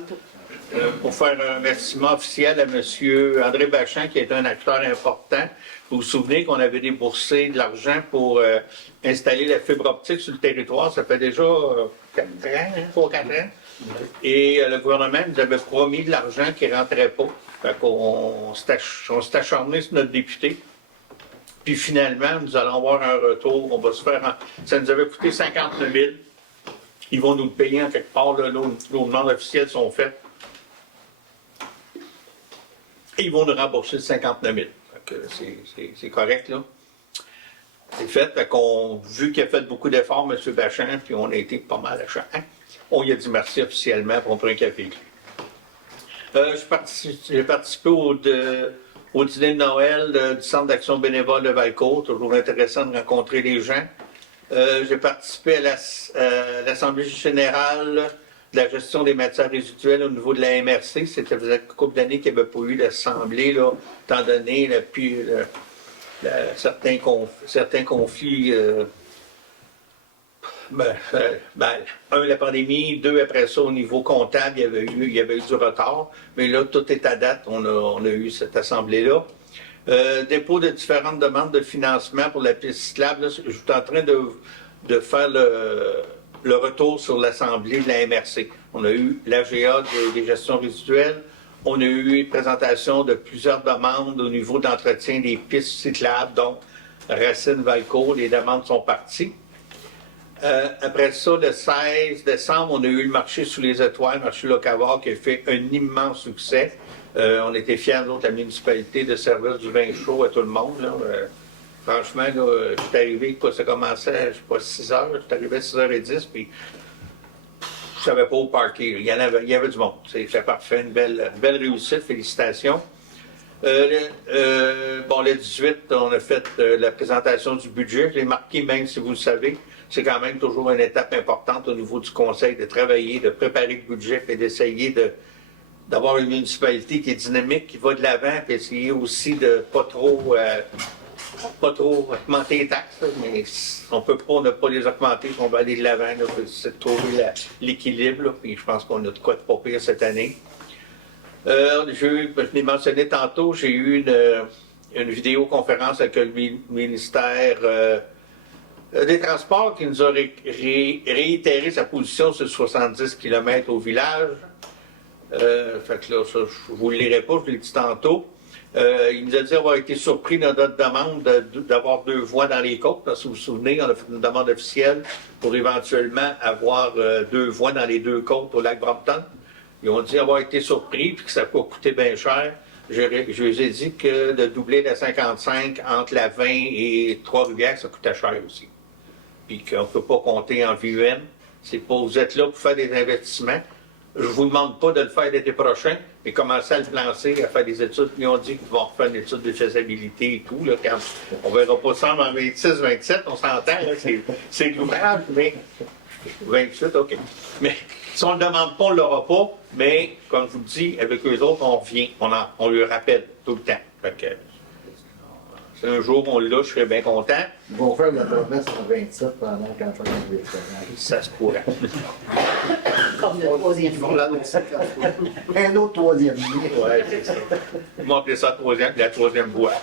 pour faire un remerciement officiel à M. André Bachand, qui est un acteur important. Vous vous souvenez qu'on avait déboursé de l'argent pour installer la fibre optique sur le territoire. Ça fait déjà 4 ans, 3-4 ans. Et le gouvernement nous avait promis de l'argent qui ne rentrait pas. Fait qu'on s'est acharné sur notre député. Puis finalement, nous allons avoir un retour. On va se faire... Ça nous avait coûté 59 000. Ils vont nous le payer en quelque part. Là, nos demandes officielles sont faites. Et ils vont nous rembourser le 59 000. C'est correct, là. C'est fait. Fait qu'on, vu qu'il a fait beaucoup d'efforts, M. Bachand, puis on a été pas mal à chaque. On lui a dit merci officiellement pour prendre un café. J'ai participé au dîner de Noël du Centre d'action bénévole de Valcourt. Toujours intéressant de rencontrer les gens. J'ai participé à l'Assemblée générale de la gestion des matières résiduelles au niveau de la MRC. C'était faisait une couple d'années qu'il n'y avait pas eu d'assemblée, là, étant donné certains conflits. Un, la pandémie, 2, après ça, au niveau comptable, il y avait eu du retard. Mais là, tout est à date. On a eu cette assemblée-là. Dépôt de différentes demandes de financement pour la piste cyclable. Là, je suis en train de faire le retour sur l'Assemblée de la MRC. On a eu l'AGA des gestions résiduelles. On a eu une présentation de plusieurs demandes au niveau d'entretien des pistes cyclables, donc Racine-Valcourt, les demandes sont parties. Après ça, le 16 décembre, on a eu le marché sous les étoiles, le marché Locavard, qui a fait un immense succès. On était fiers, nous autres, la municipalité, de servir du vin chaud à tout le monde. Là. Franchement, là, je suis arrivé, quoi, ça commençait à, je sais pas, 6 heures, je suis arrivé à 6h10, puis je ne savais pas où parker. Il y avait du monde. C'est parfait, une belle réussite, félicitations. Le 18, on a fait la présentation du budget. Je l'ai marqué, même si vous le savez. C'est quand même toujours une étape importante au niveau du conseil de travailler, de préparer le budget et d'essayer d'avoir une municipalité qui est dynamique, qui va de l'avant, puis essayer aussi de pas trop augmenter les taxes, là, mais on peut pas ne pas les augmenter, on va aller de l'avant, c'est de trouver l'équilibre, puis je pense qu'on a de quoi de pas pire cette année. Je l'ai mentionné tantôt, j'ai eu une vidéoconférence avec le ministère des Transports qui nous a réitéré sa position sur 70 km au village. Fait que là, ça, je ne vous le lirai pas, je l'ai dit tantôt. Il nous a dit avoir été surpris dans notre demande d'avoir 2 voies dans les côtes. Parce que vous vous souvenez, on a fait une demande officielle pour éventuellement avoir 2 voies dans les 2 côtes au lac Brompton. Ils ont dit avoir été surpris et que ça peut coûter bien cher. Je lui ai dit que de doubler la 55 entre la 20 et Trois-Rivières, ça coûtait cher aussi. Puis qu'on ne peut pas compter en VUM. C'est pas, vous êtes là pour faire des investissements. Je ne vous demande pas de le faire l'été prochain, mais commencer à le lancer, à faire des études. Ils ont dit qu'ils vont refaire une étude de faisabilité et tout. Là, quand on ne verra pas ça en 26-27, on s'entend, c'est de l'ouvrage, mais 28, OK. Mais si on ne le demande pas, on ne l'aura pas. Mais, comme je vous le dis, avec eux autres, on revient. On lui rappelle tout le temps. Fait que, si un jour on l'a, je serais bien content. Ils vont faire la promesse en 27 pendant la campagne de ça se pourrait. Comme le 3e. Ils vont l'annoncer. Un autre 3e. Oui, c'est ça. Ils m'ont appelé ça la 3e voie.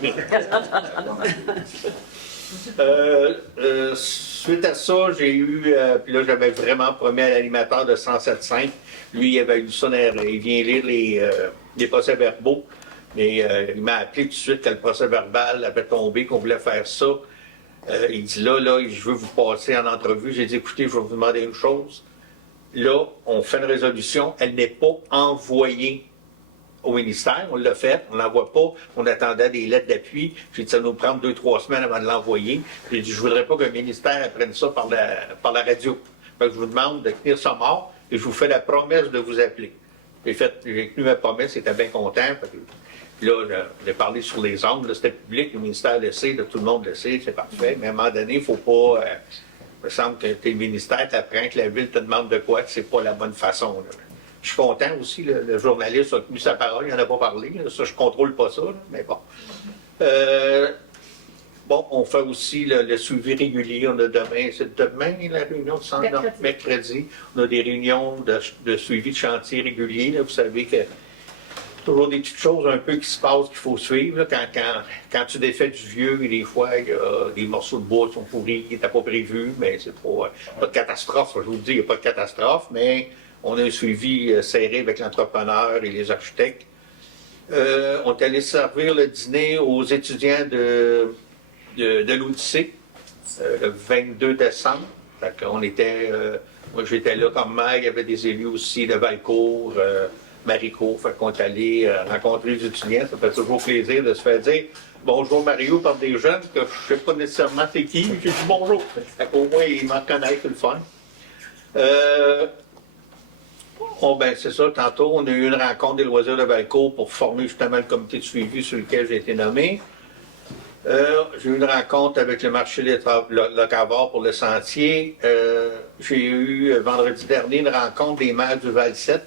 Suite à ça, j'ai eu, puis là j'avais vraiment promis à l'animateur de 107.5, lui il avait lu ça, il vient lire les procès-verbaux, mais il m'a appelé tout de suite quand le procès-verbal avait tombé, qu'on voulait faire ça. Il dit là, je veux vous passer en entrevue. J'ai dit écoutez, je vais vous demander une chose. Là, on fait une résolution, elle n'est pas envoyée au ministère, on l'a fait, on ne l'envoie pas, on attendait des lettres d'appui. J'ai dit ça nous prend 2-3 semaines avant de l'envoyer. J'ai dit je ne voudrais pas que le ministère apprenne ça par la radio. Fait que je vous demande de tenir ça mort et je vous fais la promesse de vous appeler. J'ai tenu ma promesse, j'étais bien content. Puis là, j'ai parlé sur les ondes, c'était public, le ministère le sait, tout le monde le sait, c'est parfait. Mais à un moment donné, il ne faut pas. Il me semble que tes ministères t'apprennent que la ville te demande de quoi, que c'est pas la bonne façon. Là. Je suis content aussi, le journaliste a tenu sa parole, il n'en a pas parlé, là, ça je contrôle pas ça, là, mais bon. Bon, on fait aussi le suivi régulier, on a demain, c'est demain la réunion de centre, mercredi, on a des réunions de suivi de chantier régulier, là, vous savez que toujours des petites choses un peu qui se passent qu'il faut suivre. Là, quand tu défais du vieux, des fois, il y a des morceaux de bois qui sont pourris, qui n'étaient pas prévus, mais c'est pas de catastrophe. Je vous le dis, il n'y a pas de catastrophe, mais on a un suivi serré avec l'entrepreneur et les architectes. On est allé servir le dîner aux étudiants de l'Odyssée le 22 décembre. On était, moi j'étais là comme maire, il y avait des élus aussi de Valcourt, Maricourt, fait qu'on est allé rencontrer les étudiants, ça fait toujours plaisir de se faire dire bonjour Mario par des jeunes que je ne sais pas nécessairement c'est qui, mais j'ai dit bonjour. Fait qu'au moins ils m'en connaissent, c'est le fun. C'est ça, tantôt on a eu une rencontre des loisirs de Valcourt pour former justement le comité de suivi sur lequel j'ai été nommé. J'ai eu une rencontre avec le marché Locavard pour le sentier. J'ai eu vendredi dernier une rencontre des maires du Val-7.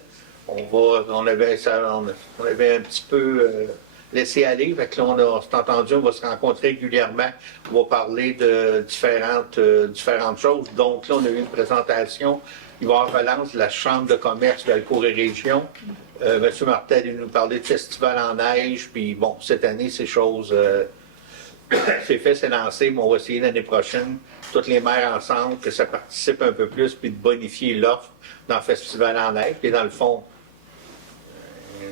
On avait un petit peu laisser aller. Fait que là, on s'est entendu, on va se rencontrer régulièrement. On va parler de différentes choses. Donc là, on a eu une présentation. Il va y avoir relance de la Chambre de commerce de Valcourt et Région. M. Martel, il nous parlait de festival en neige. Puis bon, cette année, ces choses... c'est fait, c'est lancé, mais on va essayer l'année prochaine, toutes les maires ensemble, que ça participe un peu plus, puis de bonifier l'offre dans le festival en neige. Puis dans le fond,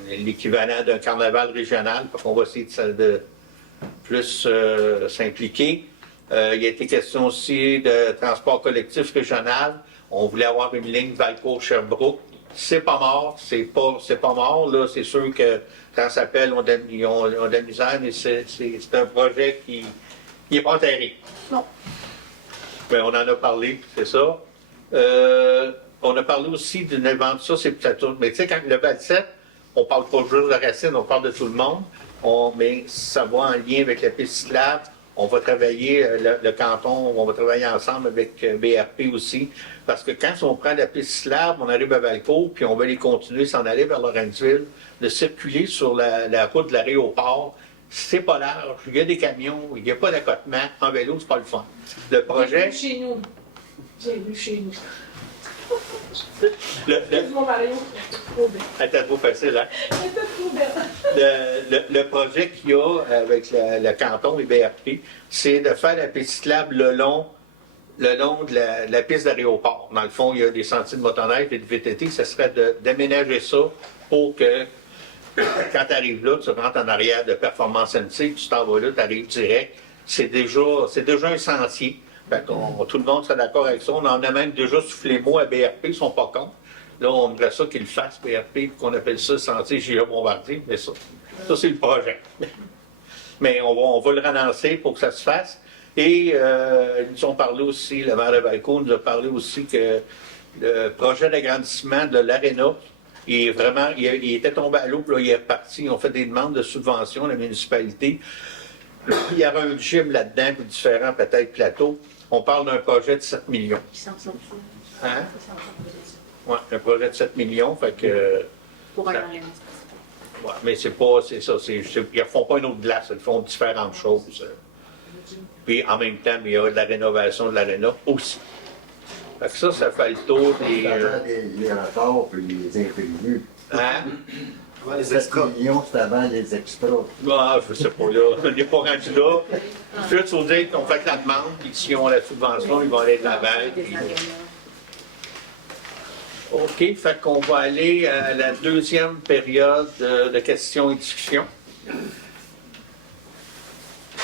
l'équivalent d'un carnaval régional, parce qu'on va essayer de plus s'impliquer. Il a été question aussi de transport collectif régional. On voulait avoir une ligne Valcourt-Sherbrooke. C'est pas mort, c'est pas mort, là. C'est sûr que quand ça s'appelle, ils ont de la misère, mais c'est un projet qui n'est pas enterré. Non. Ben, on en a parlé, c'est ça. On a parlé aussi d'une invention, c'est peut-être. Mais tu sais, quand le 27, on parle pas juste de Racine, on parle de tout le monde. Mais ça va en lien avec la piste cyclable. On va travailler, le canton, on va travailler ensemble avec BRP aussi. Parce que quand on prend la piste cyclable, on arrive à Valcourt, puis on va les continuer, s'en aller vers Lorenzville, de circuler sur la route de l'aéroport. C'est pas large, il y a des camions, il n'y a pas d'accotement. En vélo, c'est pas le fun. Le projet. J'ai vu chez nous. J'ai vu chez nous. Mon Mario. C'était trop facile, hein? C'était trop belle. Le projet qu'il y a avec le canton et BRP, c'est de faire la piste cyclable le long de la piste d'aéroport. Dans le fond, il y a des sentiers de motoneige et de VTT. Ce serait d'aménager ça pour que, quand tu arrives là, tu rentres en arrière de Performance NC, tu t'en vas là, tu arrives direct. C'est déjà un sentier. Fait tout le monde serait d'accord avec ça. On en a même déjà soufflé mot à BRP, ils ne sont pas contre. Là, on aimerait ça qu'ils le fassent, BRP, qu'on appelle ça sentier J.A. Bombardier. Mais ça c'est le projet. Mais on va le relancer pour que ça se fasse. Et ils nous ont parlé aussi, le maire de Valcourt nous a parlé aussi que le projet d'agrandissement de l'aréna, il était tombé à l'eau, puis là, il est reparti. Ils ont fait des demandes de subvention à la municipalité. Il y avait un gym là-dedans, puis différents peut-être plateaux. On parle d'un projet de 7 millions. Hein? Oui, un projet de 7 millions, fait que... Pour un aréna. Ouais, mais c'est ça. Ils ne font pas une autre glace, ils font différentes choses. Puis en même temps, il y a de la rénovation de l'aréna aussi. Fait que ça fait le tour des... Les retards puis les imprévus. Hein? Avant les 7 extras. millions, c'est avant les extras. Ah, je sais pas, là. On n'est pas rendu là. Juste pour dire qu'on fait la demande, puis si on a la subvention, ils vont aller de l'avant. Puis... OK, fait qu'on va aller à la deuxième période de questions et discussions.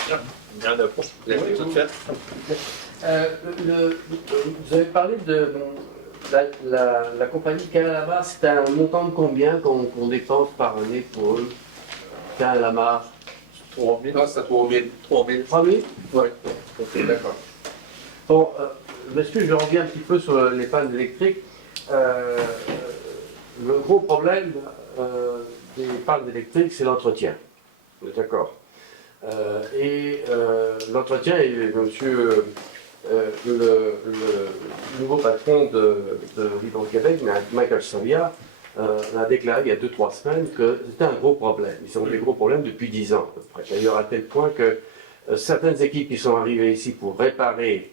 Non, il n'y en a pas. Vous avez tout fait. Vous avez parlé de la compagnie Canada, c'est un montant de combien qu'on dépense par année pour eux? Canada, 3 000. Ah, c'est 3 000. 3 000. 3 000? Oui. Ok, d'accord. Bon, monsieur, je reviens un petit peu sur les pannes électriques. Le gros problème des pannes électriques, c'est l'entretien. D'accord. L'entretien, monsieur, le nouveau patron de Hydro-Québec, Michael Savia, a déclaré il y a 2-3 semaines que c'était un gros problème. Ils ont des gros problèmes depuis 10 ans à peu près. D'ailleurs, à tel point que certaines équipes qui sont arrivées ici pour réparer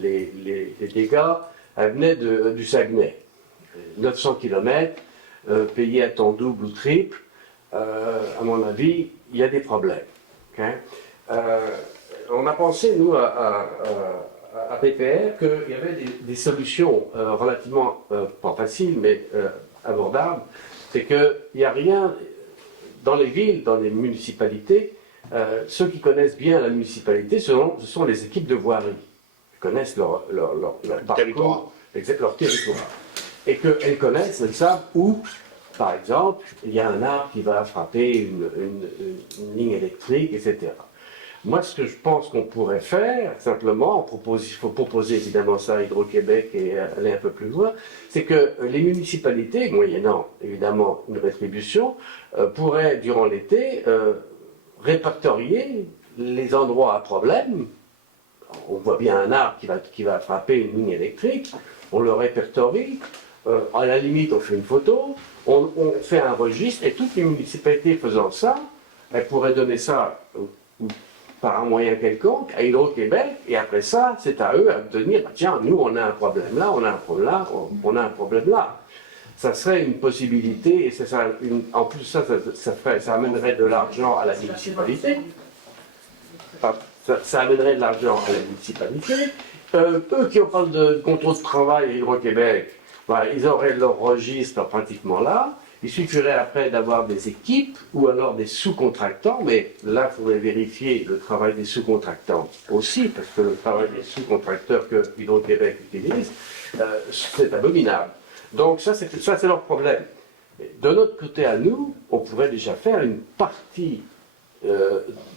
les dégâts, elles venaient du Saguenay. 900 km, payés à temps double ou triple, à mon avis, il y a des problèmes. Okay? On a pensé, nous, à PPR, qu'il y avait des solutions relativement, pas faciles, mais abordables. C'est qu'il n'y a rien dans les villes, dans les municipalités. Ceux qui connaissent bien la municipalité, ce sont les équipes de voirie. Ils connaissent leur parcours, leur territoire. Et qu'elles connaissent, elles savent où, par exemple, il y a un arbre qui va frapper une ligne électrique, etc. Moi, ce que je pense qu'on pourrait faire, simplement, il faut proposer évidemment ça à Hydro-Québec et aller un peu plus loin, c'est que les municipalités, moyennant évidemment une rétribution, pourraient, durant l'été, répertorier les endroits à problème. On voit bien un arbre qui va frapper une ligne électrique, on le répertorie, à la limite on fait une photo, on fait un registre, et toutes les municipalités faisant ça elle pourrait donner ça par un moyen quelconque à Hydro-Québec, et après ça, c'est à eux de dire, tiens, nous, on a un problème là, on a un problème là, on a un problème là. Ça serait une possibilité, et en plus ça amènerait de l'argent à la municipalité. Ça amènerait de l'argent à la municipalité. Eux qui parlent de contrôle de travail à Hydro-Québec, voilà, ils auraient leur registre pratiquement là. Il suffirait après d'avoir des équipes ou alors des sous-contractants, mais là, il faudrait vérifier le travail des sous-contractants aussi, parce que le travail des sous-contracteurs que Hydro-Québec utilise, c'est abominable. Donc ça, c'est leur problème. De notre côté à nous, on pourrait déjà faire une partie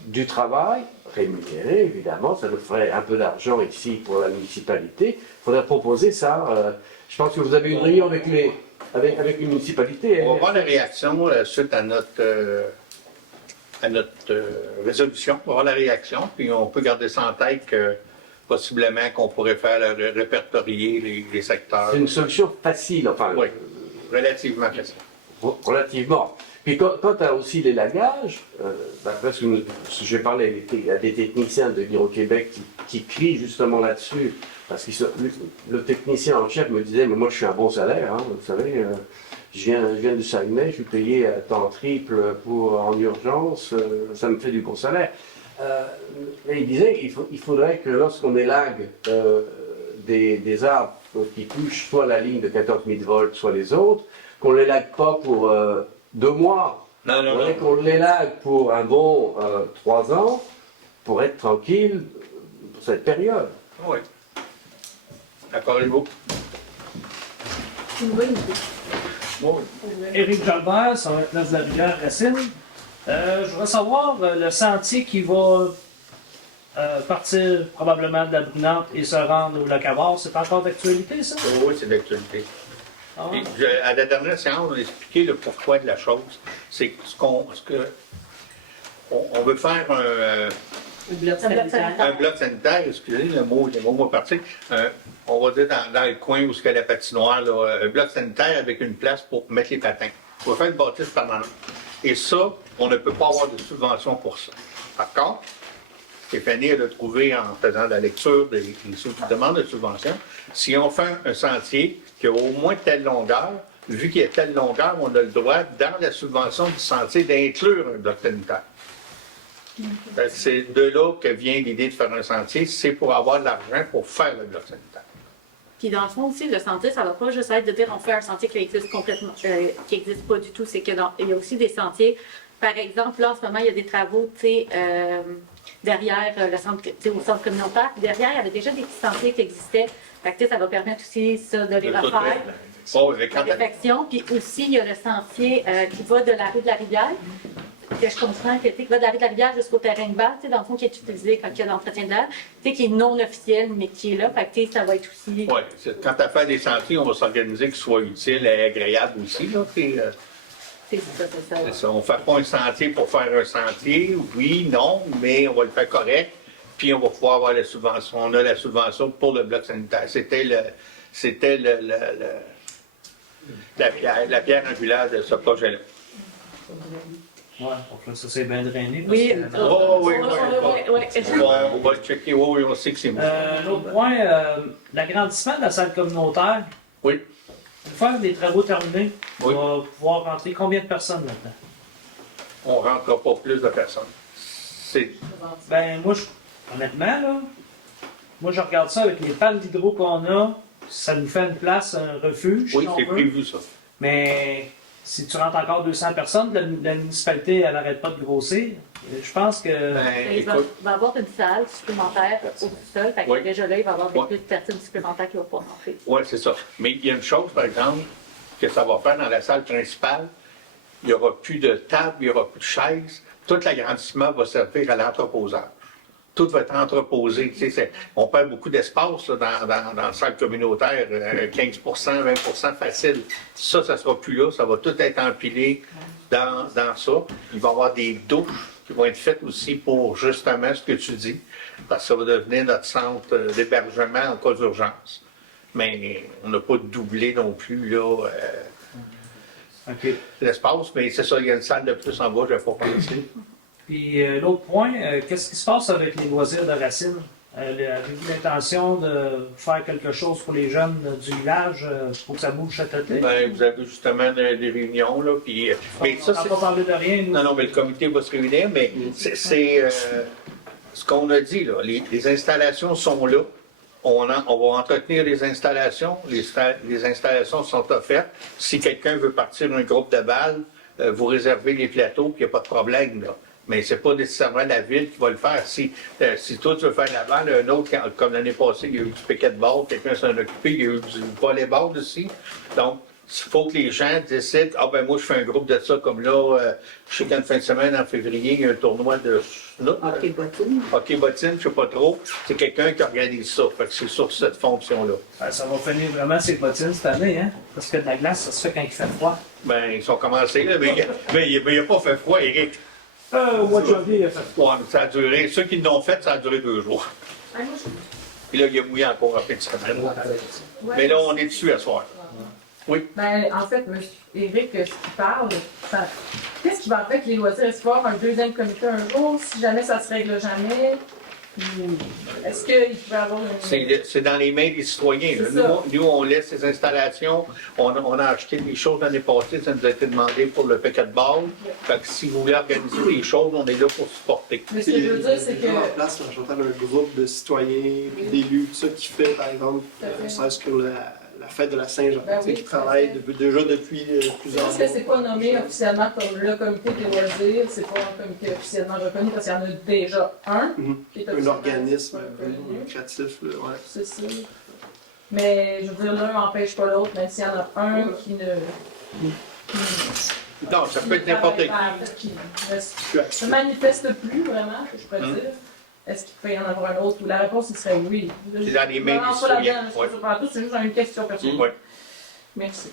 du travail, rémunéré évidemment, ça nous ferait un peu d'argent ici pour la municipalité. Il faudrait proposer ça. Je pense que vous avez une réunion avec une municipalité. On va voir la réaction suite à notre résolution. On va voir la réaction, puis on peut garder ça en tête que possiblement qu'on pourrait faire répertorier les secteurs. C'est une solution facile, enfin. Oui, relativement facile. Relativement. Puis quant à aussi l'élagage, parce que j'ai parlé à des techniciens de Hydro-Québec qui crient justement là-dessus, parce que le technicien en chef me disait, mais moi je suis un bon salaire, hein, vous savez, je viens du Saguenay, je suis payé à temps triple en urgence, ça me fait du bon salaire. Et il disait qu'il faudrait que lorsqu'on élague des arbres qui touchent soit la ligne de 14 000 volts, soit les autres, qu'on ne l'élague pas pour 2 mois. Non. Qu'on l'élague pour un bon 3 ans, pour être tranquille pour cette période. Oui. D'accord, Hugo? C'est une bonne idée. Bon. Éric Jalbert, sur la place de la rivière Racine. Je voudrais savoir le sentier qui va partir probablement de la Brunante et se rendre au Lac-Avard. C'est encore d'actualité, ça? Oui, c'est d'actualité. Ah. À la dernière séance, on a expliqué le pourquoi de la chose. C'est on veut faire Un bloc sanitaire. Un bloc sanitaire, excusez, le mot m'a parti. On va dire dans le coin où il y a la patinoire, là, un bloc sanitaire avec une place pour mettre les patins. On va faire une bâtisse permanente. Et ça, on ne peut pas avoir de subvention pour ça. Par contre, Stéphanie, elle a trouvé en faisant la lecture des demandes de subvention, si on fait un sentier qui a au moins telle longueur, vu qu'il y a telle longueur, on a le droit, dans la subvention du sentier, d'inclure un bloc sanitaire. C'est de là que vient l'idée de faire un sentier, c'est pour avoir de l'argent pour faire le bloc sanitaire. Puis dans le fond aussi, le sentier, ça ne va pas juste être de dire on fait un sentier qui existe complètement, qui n'existe pas du tout. C'est qu'il y a aussi des sentiers. Par exemple, là, en ce moment, il y a des travaux, derrière le centre, au centre communautaire. Puis derrière, il y avait déjà des petits sentiers qui existaient. Fait que, ça va permettre aussi ça de les refaire. Réflexion. Puis aussi, il y a le sentier qui va de la rue de la Rivière, que je comprends qui va de la rue de la Rivière jusqu'au terrain de base, dans le fond, qui est utilisé quand il y a l'entretien de l'air, qui est non officiel, mais qui est là. Fait que, ça va être aussi. Oui, quand tu as fait des sentiers, on va s'organiser qu'ils soient utiles et agréables aussi. Là, c'est ça. On ne fait pas un sentier pour faire un sentier, oui, non, mais on va le faire correct, puis on va pouvoir avoir la subvention. On a la subvention pour le bloc sanitaire. C'était la pierre angulaire de ce projet-là. Oui, pour que ça c'est bien drainé. Oui, oui. On va le checker, oui, on sait que c'est bon. L'autre point, l'agrandissement de la salle communautaire. Oui. Une fois les travaux terminés, oui. On va pouvoir rentrer combien de personnes là-dedans? On ne rentrera pas plus de personnes. Ben, moi, honnêtement, là, moi, je regarde ça avec les pannes d'hydro qu'on a, ça nous fait une place, un refuge. Oui, c'est prévu ça. Mais si tu rentres encore 200 personnes, la municipalité, elle n'arrête pas de grossir. Je pense que. Il va y avoir une salle supplémentaire au sous-sol. Fait que déjà là, il va y avoir plus de personnes supplémentaires qui vont pouvoir rentrer. Oui, c'est ça. Mais il y a une chose, par exemple, que ça va faire dans la salle principale. Il n'y aura plus de table, il n'y aura plus de chaises. Tout l'agrandissement va servir à l'entreposage. Tout va être entreposé. On perd beaucoup d'espace dans la salle communautaire, 15 20 facile. Ça ne sera plus là. Ça va tout être empilé dans ça. Il va y avoir des douches qui vont être faites aussi pour justement ce que tu dis, parce que ça va devenir notre centre d'hébergement en cas d'urgence. Mais on n'a pas doublé non plus là, l'espace, mais c'est ça, il y a une salle de plus en bas, je n'avais pas pensé. Puis l'autre point, qu'est-ce qui se passe avec les loisirs de Racine? Avez-vous l'intention de faire quelque chose pour les jeunes du village pour que ça bouge cet été? Ben, vous avez justement des réunions, là, puis... mais ça, on n'a pas parlé de rien. Nous. Non, mais le comité va se réunir, mais c'est ce qu'on a dit, là. Les installations sont là. On va entretenir les installations. Les installations sont offertes. Si quelqu'un veut partir un groupe de balles, vous réservez les plateaux, puis il n'y a pas de problème, là. Mais c'est pas nécessairement la ville qui va le faire. Si toi, tu veux faire la balle, un autre, comme l'année passée, il y a eu du piquet de ball, quelqu'un s'en a occupé, il y a eu du volleyball aussi. Donc, il faut que les gens décident, ah ben moi, je fais un groupe de ça, comme là, je sais qu'une fin de semaine, en février, il y a un tournoi de hockey bottine. Hockey bottine, je sais pas trop. C'est quelqu'un qui organise ça. Fait que c'est sur cette fonction-là. Ben, ça va finir vraiment ces bottines cette année, hein? Parce que de la glace, ça se fait quand il fait froid. Ben, ils sont commencés, là, mais il n'a pas fait froid, Eric. Au mois de janvier, il a fait froid. Ouais, ça a duré, ceux qui l'ont fait, ça a duré 2 jours. Puis là, il a mouillé encore après une semaine. Mais là, on est dessus à soir. Oui. Ben, en fait, M. Éric, ce qu'il parle, qu'est-ce qui va faire que les loisirs? Est-ce qu'il va y avoir un deuxième comité un jour, si jamais ça se règle jamais? Est-ce qu'il peut y avoir une... C'est dans les mains des citoyens. Nous, on laisse ces installations. On a acheté des choses l'année passée, ça nous a été demandé pour le picket-ball. Fait que si vous voulez organiser des choses, on est là pour supporter. Mais ce que je veux dire, c'est que... en place, là, j'entends un groupe de citoyens, d'élus, tout ça, qui fait, par exemple, sur la fête de la Saint-Jean, qui travaille déjà depuis plusieurs mois. Est-ce que c'est pas nommé officiellement comme le comité des loisirs? C'est pas un comité officiellement reconnu parce qu'il y en a déjà un. Qui est un organisme lucratif, là, ouais. C'est ça. Mais je veux dire, l'un n'empêche pas l'autre, même s'il y en a un qui ne... Non, ça peut être n'importe qui ne se manifeste plus vraiment, je pourrais dire. Est-ce qu'il peut y en avoir un autre? La réponse, il serait oui. C'est dans les mains des citoyens. C'est juste une question personnelle. Oui. Merci.